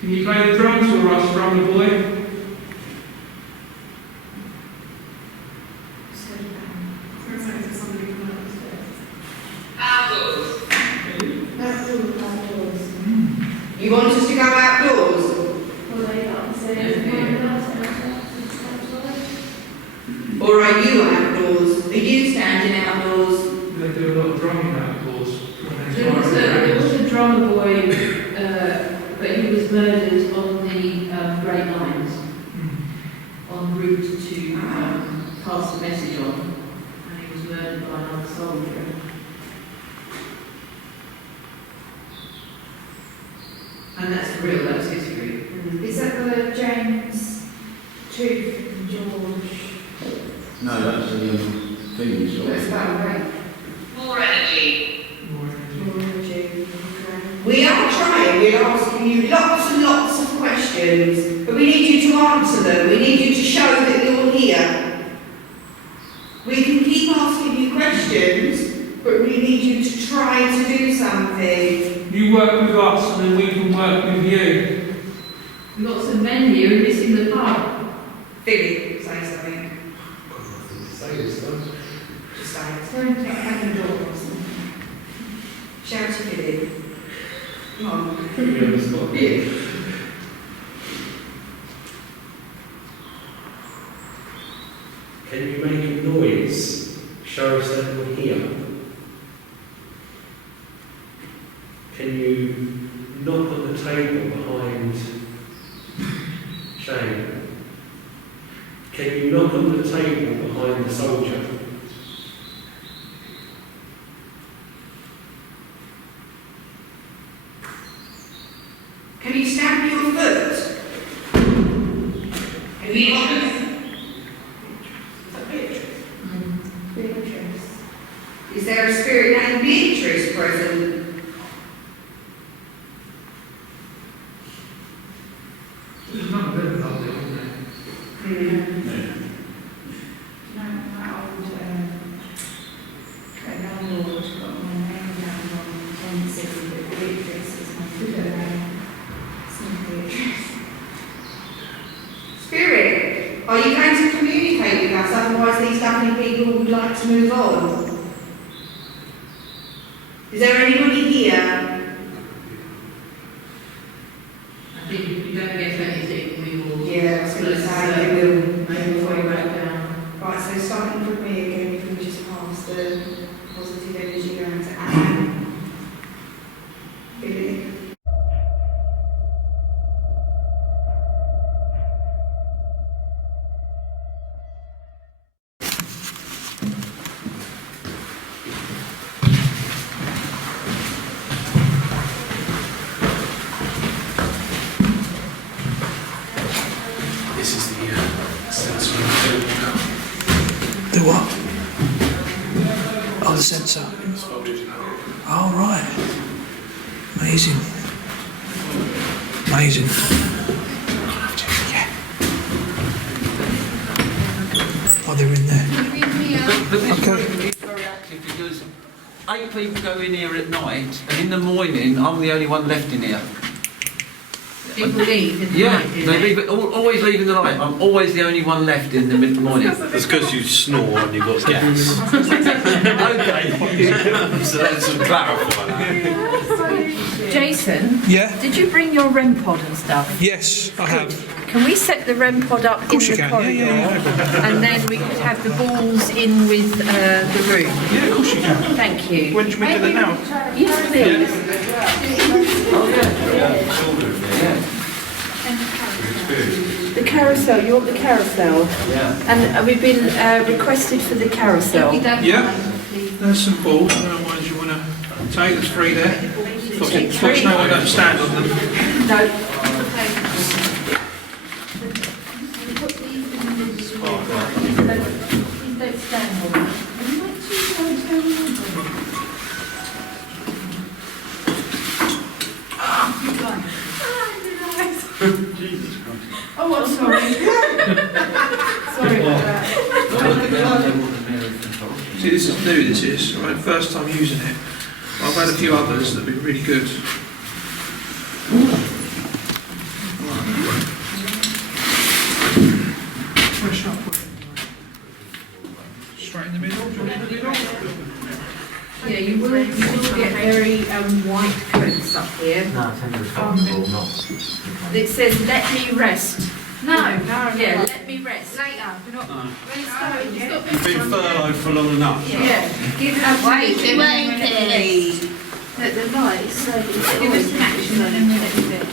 Can you play the drums for us, drummer boy? Outdoors. You want us to go outdoors? Or are you outdoors? Are you standing outdoors? They do a lot of drumming outdoors. When they There was a drummer boy, but he was murdered on the Great Lines, en route to pass the message on, and he was murdered by another soldier. And that's real, that's history. Is that the James Tooth and George? No, that's the thing you That's saw. about right. More energy. We are trying, we're asking you lots and lots of questions, but we need you to answer them. We need you to show that you're here. We can keep asking you questions, but we need you to try to do something. You work with us and then we can work with you. We've got some men here who are missing the pub. Philip, say something. Say this stuff. Just say it. Don't take any doors. Shout to Philip. Come on. Put me on the spot. Yeah. Can you make a noise? Show us that you're here. Can you knock on the table behind Shane? on the table behind the soldier. Can you stamp your foot? Can you Beatrice. Is there a spirit named Beatrice present? There's none of them out there, isn't there? No, my old landlord's got my name down on the city, but Beatrice is my good name. It's not Beatrice. Spirit, are you going to communicate with us? Otherwise these lovely people would like to move on. Is there anybody here? I think if we don't get anything, we will. Yeah, I was going to say we will. Make our way back down. Right, so starting from me again, if we just pass the positive energy going to Anne. Billy. This is the sensory The what? Oh, the sensor. Oh, right. Amazing. Amazing. Yeah. Oh, they're in there. But this Okay. room is very active because 8 people go in here at night, and in the morning I'm the only one left in here. People leave in the Yeah, night, do they leave it, always leave in the night. I'm always the only one left in the mid-morning. That's because you snore and you've got gas. Okay, so let's clarify that. Jason, Yeah? did you bring your REM pod and stuff? Yes, I have. Can we set the REM pod up in course the you can, corridor, yeah, no problem. and then we could have the balls in with the room? Yeah, of course you can. Thank you. When should we do that now? Yes, please. The carousel. You want the carousel? Yeah. And we've been requested for the carousel. Yeah. There's some balls. I don't know ones you want to take. There's 3 there. Fortunately, no one don't stand on them. No. Please don't stand on them. Oh, I'm sorry. Sorry about that. See, this is new, this is. Right, first time using it. I've had a few others that have been really good. Fresh up. Straight in the middle. Do you want it in the middle? Yeah, you will get very white coats up here. No, I think it's comfortable, not. It says, let me rest. No. Yeah, let me rest. Later. We're not. No. We're starting yet. You've been furloughed for long enough. Yeah. Give it up. Wakey. The light is so good. Give us an action and then we'll let you rest.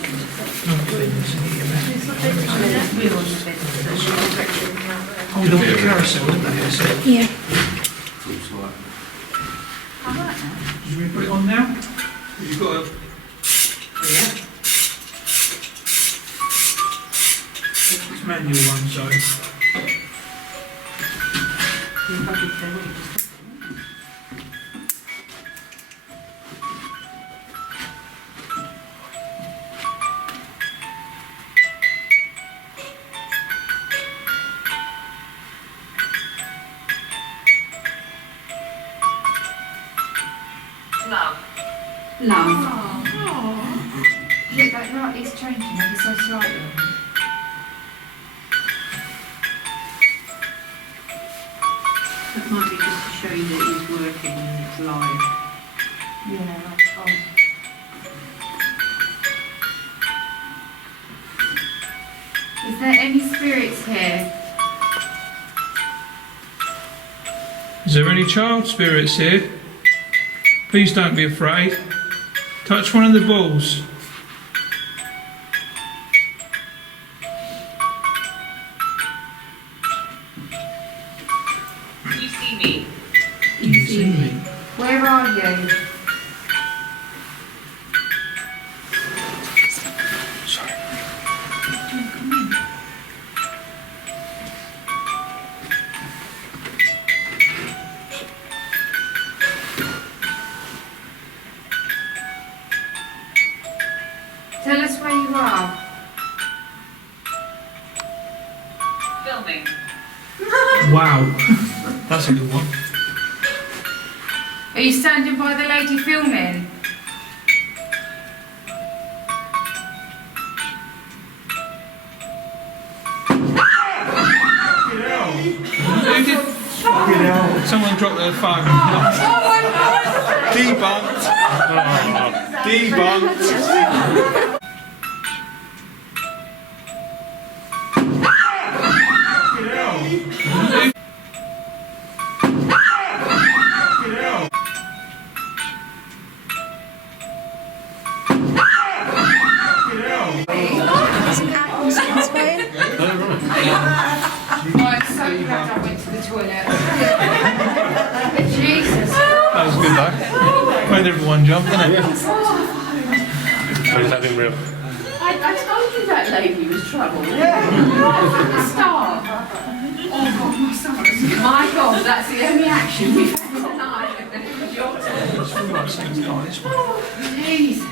Oh, look at the carousel, didn't they? Is it? Yeah. I like that. Should we put it on now? You've got a... Yeah. It's manual one, so... Love. Look, that light is changing ever so slightly. That might be just to show you that it's working and it's live. Yeah, that's on. Is there any spirits here? Is there any child spirits here? Please don't be afraid. Touch one of the balls. see me? You see me? Where are you? Sorry. Tell us where you are. Filming. Wow. That's a good one. Are you standing by the lady filming? Who did? Someone dropped their phone. Debunked. Debunked. I'm so glad I went to the toilet. Jesus. That was good though. Made everyone jump, didn't it? Or is that been real? I told you that lady was trouble. Right from the start. Oh God, my stomach. My God, that's the only action we've had tonight. Your turn. Jesus.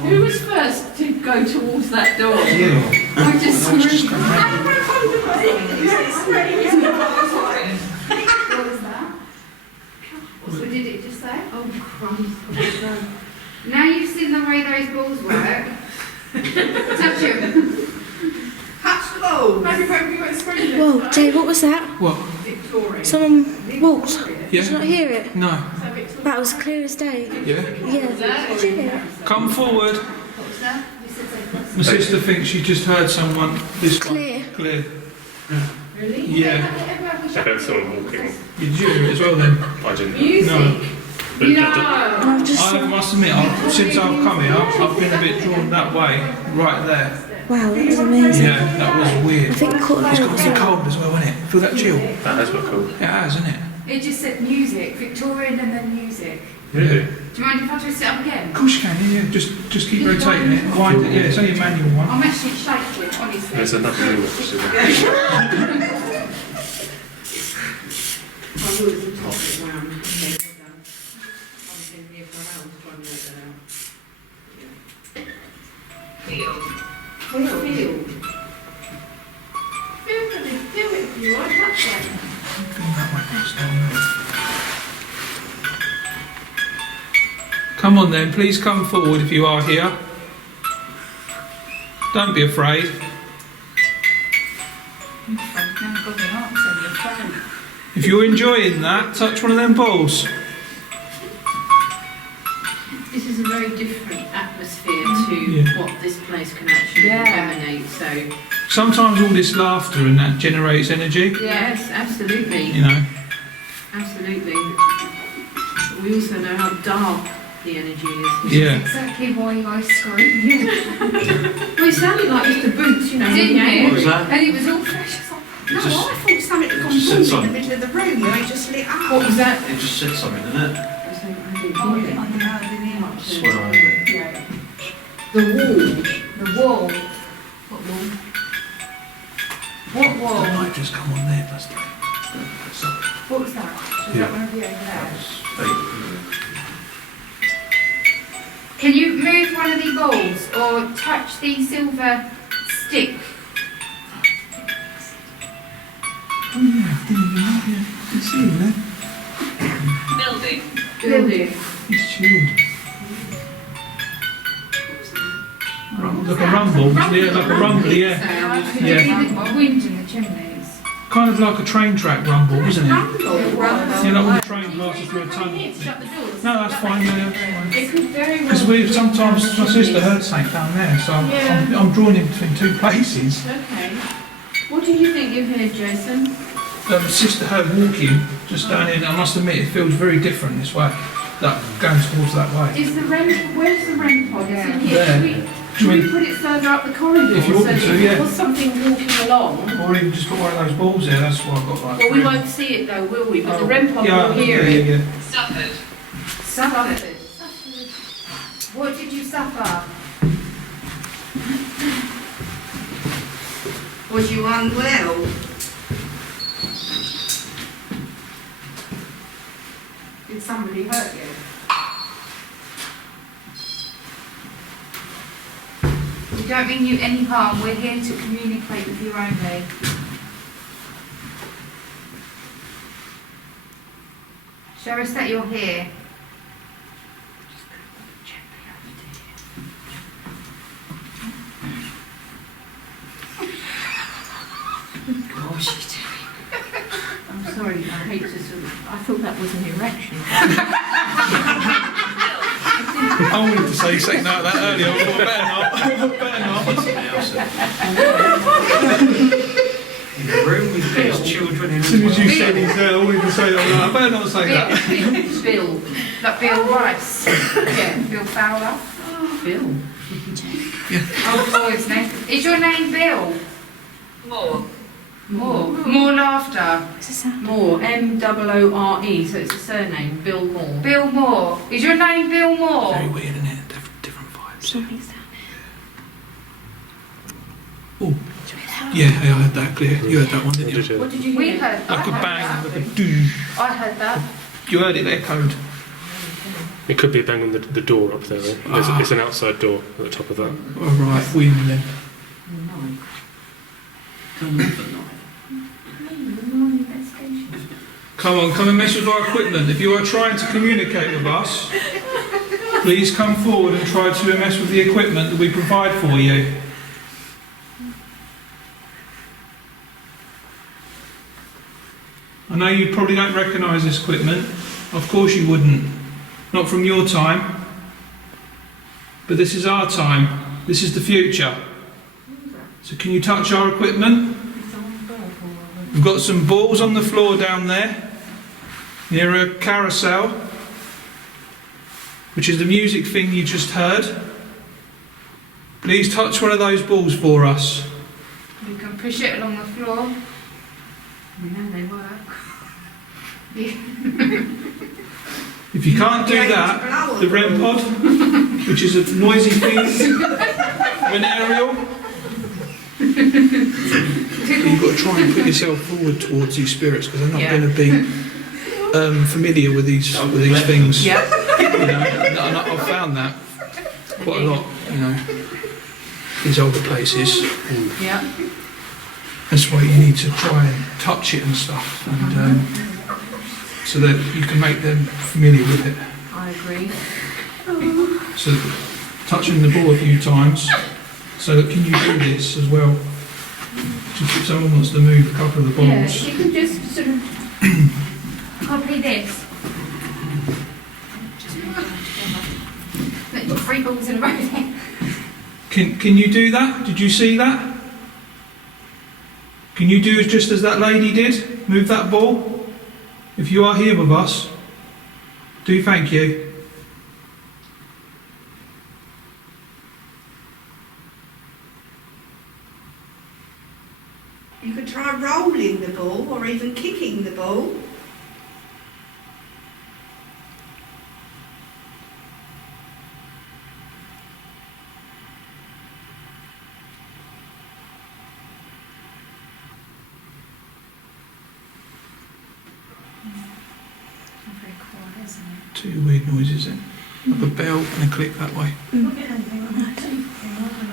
Who was first to go towards that door? You. I just I was just screamed. going round. What was that? What did it just say? Oh Christ. Now you've seen the way those balls work. Touch him. Touch the ball. Maybe when we went screaming. Whoa, Jay, what was that? What? Victoria. Someone walked. Yeah? Did you not hear it? No. That was clear as day. Yeah? Yeah. Did you hear it? Come forward. What was that? My sister thinks she just heard someone. This Clear. one. Clear. Really? Yeah. I heard someone walking. Did you hear it as well then? I didn't. Music. No. But No. I've just I must admit, since I've come here, I've been a bit drawn that way, right there. Wow, that was amazing. Yeah, that was weird. I think It's caught got to be that. cold as well, isn't it? Feel that chill? It That has got cool. has, isn't it? It just said music, Victorian and then music. Really? Do you mind if I twist it up again? Of course you can, yeah. Just keep rotating it. Wind it, yeah, it's only a manual one. I'm actually shaking, honestly. There's another new one. I will at the top as well. Okay, well done. I've been here for hours trying to work that out. Feel. Feel. Feel. Feel for this. Do it if you like. That's it. Come on then, please come forward if you are here. Don't be afraid. If you're enjoying that, touch one of them balls. This is a very different atmosphere to Yeah. what this place can actually emanate. So Sometimes all this laughter and that generates energy, yes, absolutely, you know. absolutely. But we also know how dark the energy is. Yeah. Exactly why you guys screamed. Well, it sounded like Mr. Boots, you know. Didn't yeah. it? What was that? And it was all fresh. I was like, No, I thought something had gone just said boom in the something. middle of the room and they just lit up. What was that? It just said something, didn't it? I didn't hear it. I swear I heard it. The wall. the wall. What wall? What wall? That might just come on there, doesn't it? What was that? Was that one of you over there? Can you move one of the balls or touch the silver stick? Oh yeah, I didn't even know. Yeah, you see him there? Building. Building. He's chilled. Like a rumble, yeah, like a rumble, yeah. Yeah. The wind in the chimneys. Kind of like a train track rumble, isn't it? Yeah, Rumble. like when the train passes through a tunnel. Shut the doors. No, that's fine, yeah, that's fine. It could very well. Because we've sometimes, my sister heard something down there, so I'm drawn in between two places. Okay. What do you think you've heard, Jason? Sister heard walking just down in, I must admit, it feels very different this way, that going towards that way. Is the REM? Where's the REM pod? Is it here? There. Can we put it further up the corridor? If you want me so to, if yeah. there was something walking along. Or even just put one of those balls there, that's what I've got like. Well, we won't see it though, will we? But the REM pod yeah, will hear yeah, it. yeah. Suffered. Suffered. What did you suffer? Was you unwell? Did somebody hurt you? We don't mean you any harm. We're here to communicate with you only. Show us that you're here. I'm sorry, I hate to sort of, I thought that was an erection. I wanted to say something like that earlier, I thought better not. In a room with his children in As soon as you said he's there, I wanted to say that, I better not say that. Bill. Like Bill Rice. Yeah, Bill Fowler. Bill. Oh, boy's name. Is your name Bill? More. More laughter. Moore. M-O-O-R-E, so it's a surname. Bill Moore. Bill Moore. Is your name Bill Moore? Very weird, isn't it? Different vibes. Oh, yeah, I heard that clear. You heard that one, didn't you? What did you We hear? heard that. Like a I heard bang, that. like a doo. I heard that. You heard it echoed. It could be a bang on the door up there. Though. It's an outside door at the top of that. All right, wind then. Come on, come and mess with our equipment. If you are trying to communicate with us, please come forward and try to mess with the equipment that we provide for you. I know you probably don't recognise this equipment. Of course you wouldn't. Not from your time. But this is our time. This is the future. So can you touch our equipment? We've got some balls on the floor down there, near a carousel, which is the music thing you just heard. Please touch one of those balls for us. You can push it along the floor. We know they work. If you can't do that, the REM pod, which is a noisy thing, of an aerial, you've got to try and put yourself forward towards these spirits because they're not going to be familiar with these things. Yeah. You know, and I've found that quite a lot. You know, these older places. Yeah. That's why you need to try and touch it and stuff, and so that you can make them familiar with it. I agree. So touching the ball a few times. So can you do this as well? Just if someone wants to move a couple of the Yeah, balls. you can just sort of copy this. Look, you've got 3 balls in a row there. Can you do that? Did you see that? Can you do just as that lady did? Move that ball? If you are here with us, do thank you. You could try rolling the ball or even kicking the ball. Very quiet, isn't it? 2 weird noises then. Like a bell and a click that way.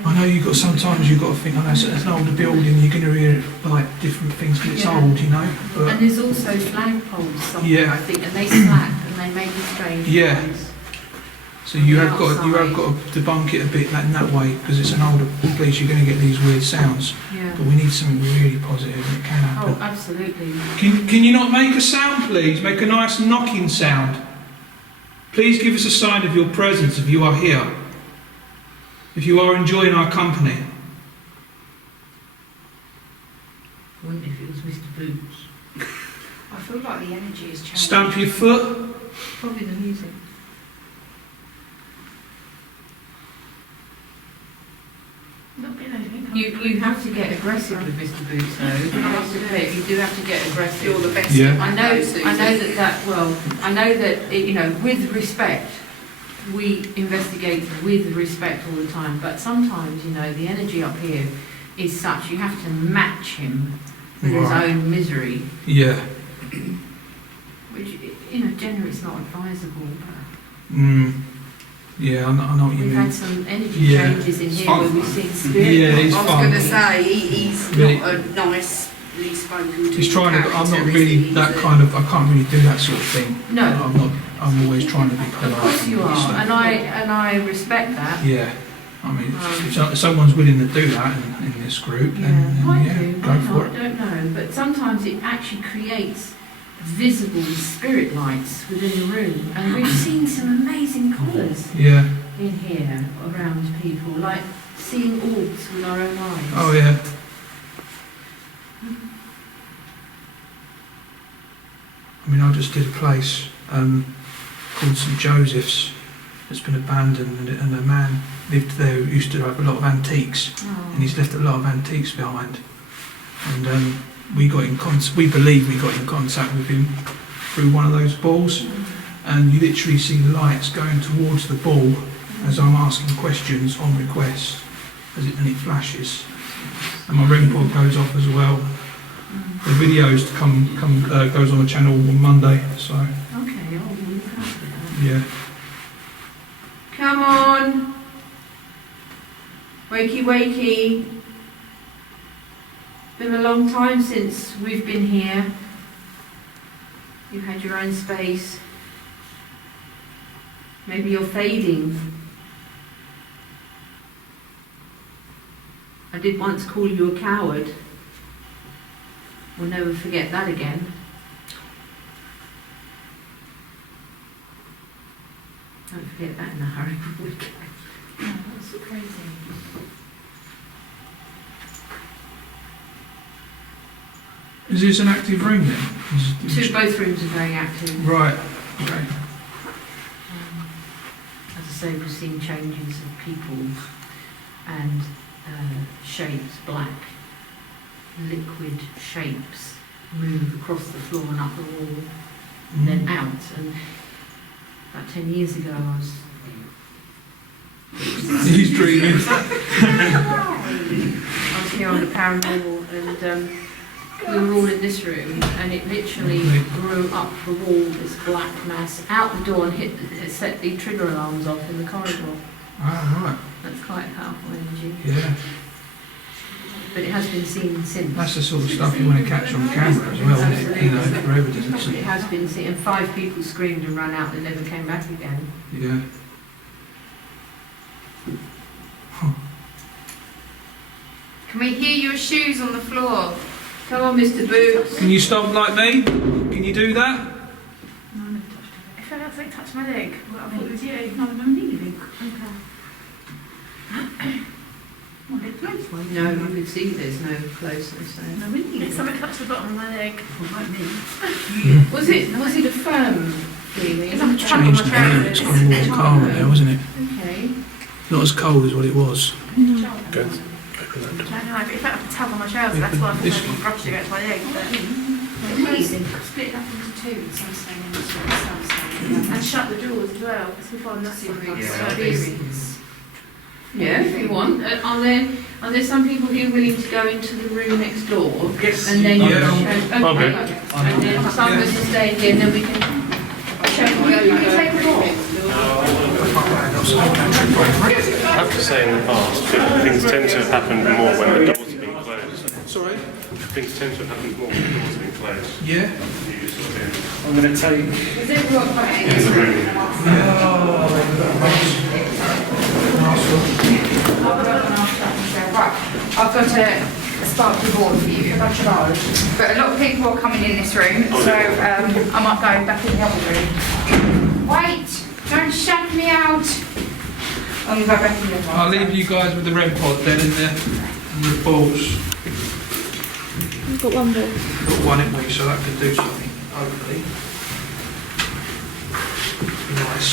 I know sometimes you've got to think, oh, that's an older building, you're going to hear like different things because it's old, you know. But And there's also flagpoles somewhere, Yeah. I think, and they slack and they make a strange Yeah. noise. so you have got to debunk it a bit in that way because it's an older place. You're going to get these weird sounds. Yeah. But we need something really positive, and it can happen. Oh, absolutely. Can you not make a sound, please? Make a nice knocking sound. Please give us a sign of your presence if you are here. If you are enjoying our company. Wouldn't if it was Mr. Boots. I feel like the energy is changing. Stamp your foot. Probably the music. You have to get aggressive with Mr. Boots, though. You have to admit, you do have to get aggressive. You're the best. Yeah. I know that you know, with respect, we investigate with respect all the time. But sometimes, you know, the energy up here is such you have to match him with his Right. own misery, Yeah. which you know, generally it's not advisable. But Yeah, I know what you we've mean. had some energy Yeah. changes in here where we've seen spirit. Yeah, he's I was fun. going to say, he's Really? not a nicely spoken to He's trying to. I'm not character, really is he? that kind of. I can't really do that sort of thing. No. I'm not. I'm always trying to be polite. Of course you and are, stuff. and I respect that. Yeah. I mean, if someone's willing to do that in this group, then I yeah, do. go Why for not? it. I don't know, but sometimes it actually creates visible spirit lights within the room, and we've seen some amazing colours Yeah. in here around people, like seeing orbs with our own eyes. Oh yeah. I mean, I just did a place called St Joseph's that's been abandoned, and a man lived there who used to have a lot of antiques, and he's left a lot of antiques behind. And we believe we got in contact with him through one of those balls, and you literally see lights going towards the ball as I'm asking questions on request, and it flashes, and my REM pod goes off as well. The videos goes on the channel on Monday, so Okay, oh, we'll look after that. yeah. Come on! Wakey, wakey. Been a long time since we've been here. You've had your own space. Maybe you're fading. I did once call you a coward. We'll never forget that again. Don't forget that in a hurry. Oh, that's so crazy. Is this an active room then? Both rooms are very active. Right. Okay. As I say, we've seen changes of people and shapes, black, liquid shapes move across the floor and up the wall and then out. And about 10 years ago I was... He's dreaming. I was here on the paranormal, and we were all in this room, and it literally grew up the wall, this black mass, out the door, and set the trigger alarms off in the corridor. Ah, right. That's quite a powerful energy. Yeah. But it has been seen since. That's the sort of stuff you want to catch on camera as well, isn't it? You know, for evidence. It has been seen, and 5 people screamed and ran out and never came back again. Yeah. Can we hear your shoes on the floor? Come on, Mr. Boots. Can you stomp like me? Can you do that? No, I never touched it. If I don't think touched my leg, well, I thought it was you. No, I'm leaving. Okay. Well, it's close. No, you can see there's no closeness there. No, really. Something touched the bottom of my leg. Well, like me. Was it a firm feeling? It's like a trap on my Changed the name. It's trousers. gone more calmer now, isn't it? Okay. Not as cold as what it was. Go. Open that door. I don't know, if I have a tap on my trousers, that's why I thought I could brush it against my leg. But Amazing. split it up into two, some staying in this room, some staying in and shut the doors as well, because we find that's super experience. Yeah, if you want. Are there some people who are willing to go into the room next door? Yes. And then Yeah. okay. And then some of us will stay here, and then we can show you where you take them off. I have to say, in the past, things tend to have happened more when the doors have been closed. Sorry? Things tend to have happened more when the doors have been closed. Yeah. I'm going to take. Is it rock In the room. I've got a sparkly board for you, a bunch of ours. But a lot of people are coming in this room, so I might go back in the other room. Wait! Don't shut me out! I'm going to go back in the other I'll leave you guys with the REM pod then and the balls. I've got one ball. Got one in me, so that could do something, hopefully. Nice.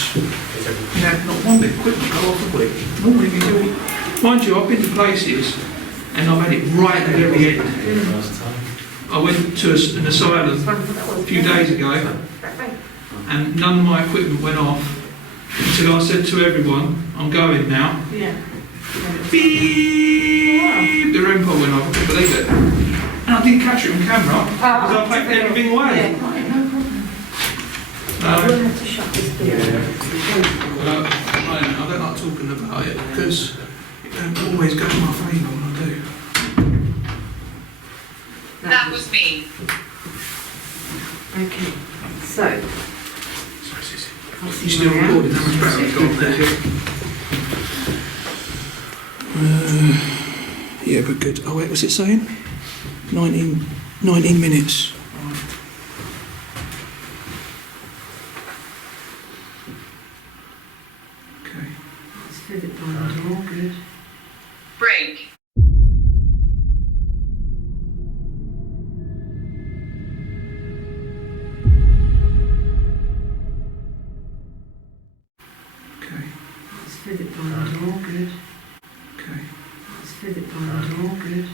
Yeah, not one bit quick go off a week. Normally we do. Mind you, I've been to places and and I've had it right at the very end. I went to an asylum a few days ago, and none of my equipment went off until I said to everyone, I'm going now. Yeah. Beep! The REM pod went off, I couldn't believe it. And I didn't catch it on camera, because I packed everything away. Yeah, no problem. We'll have to shut this door. I don't like talking about it, because it don't always go in my favour when I do. That was me. Okay, so. You still recording? How much battery got there? Yeah, but good. Oh wait, what's it saying? 19 minutes. Okay. Let's fit it by the door, good. Break. Let's fit it by the door, good. Okay. Let's fit it by the door, good.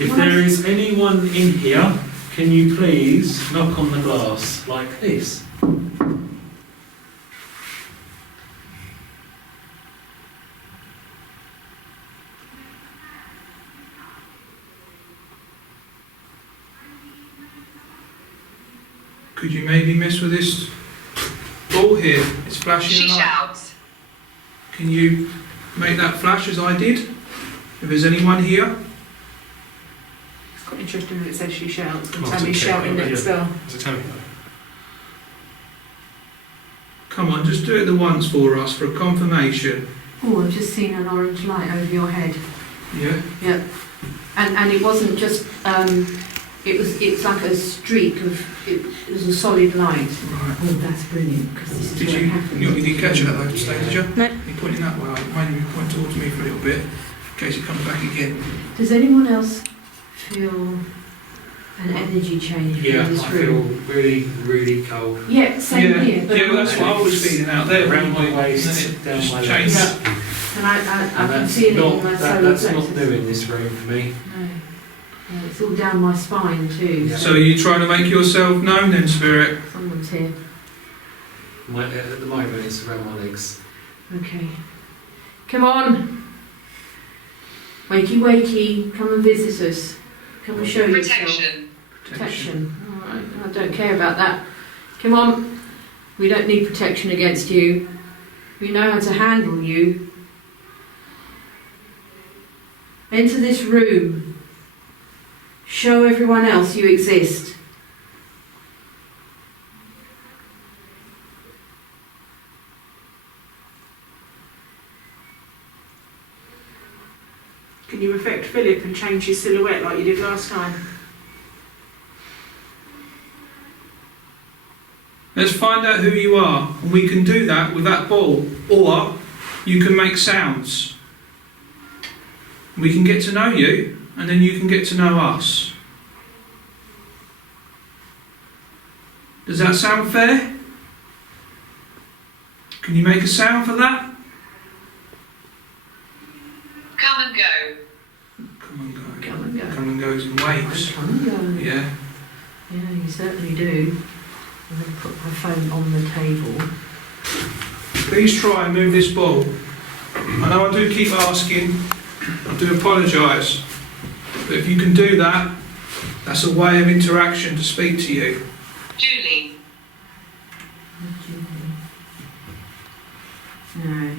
If there is anyone in here, can you please knock on the glass like this? Could you maybe mess with this ball here? It's flashing She light. shouts. Can you make that flash as I did? If there's anyone here? It's quite interesting that it says she shouts, and Oh, Tammy's it's okay. shouting next door. Is it Tammy? Come on, just do it the once for us, for a confirmation. Oh, I've just seen an orange light over your head. Yeah? Yep. And it wasn't just, it's like a streak of, it was a solid light. Right. Oh, that's brilliant, because this is Did what you happened. didn't catch that though, today, did you? No. You're pointing that way. Maybe you point towards me for a little bit, in case it comes back again. Does anyone else feel an energy change Yeah, in this I feel room? really, really cold. Yeah, same Yeah, here. But yeah, well, that's what I was feeling out there. Around my and waist, then it down just my changed. legs. And I And can that's feel it not, in my solar that's not plexus. new in this room for me. No. Yeah, it's all down my spine too. Yeah. So are you trying to make yourself known then, Spirit? Someone's here. At the moment, it's around my legs. Okay. Come on. Wakey, wakey. Come and visit us. Come and show yourself. Protection. Protection. All right. I don't care about that. Come on. We don't need protection against you. We know how to handle you. Enter this room. Show everyone else you exist. Can you affect Philip and change his silhouette like you did last time? Let's find out who you are, and we can do that with that ball. Or you can make sounds. We can get to know you, and then you can get to know us. Does that sound fair? Can you make a sound for that? Come and go. Come and go. Come and go. Come and goes in waves. Come and go. Yeah. Yeah, you certainly do. I'm going to put my phone on the table. Please try and move this ball. I know I do keep asking. I do apologise. But if you can do that, that's a way of interaction to speak to you. Julie. No.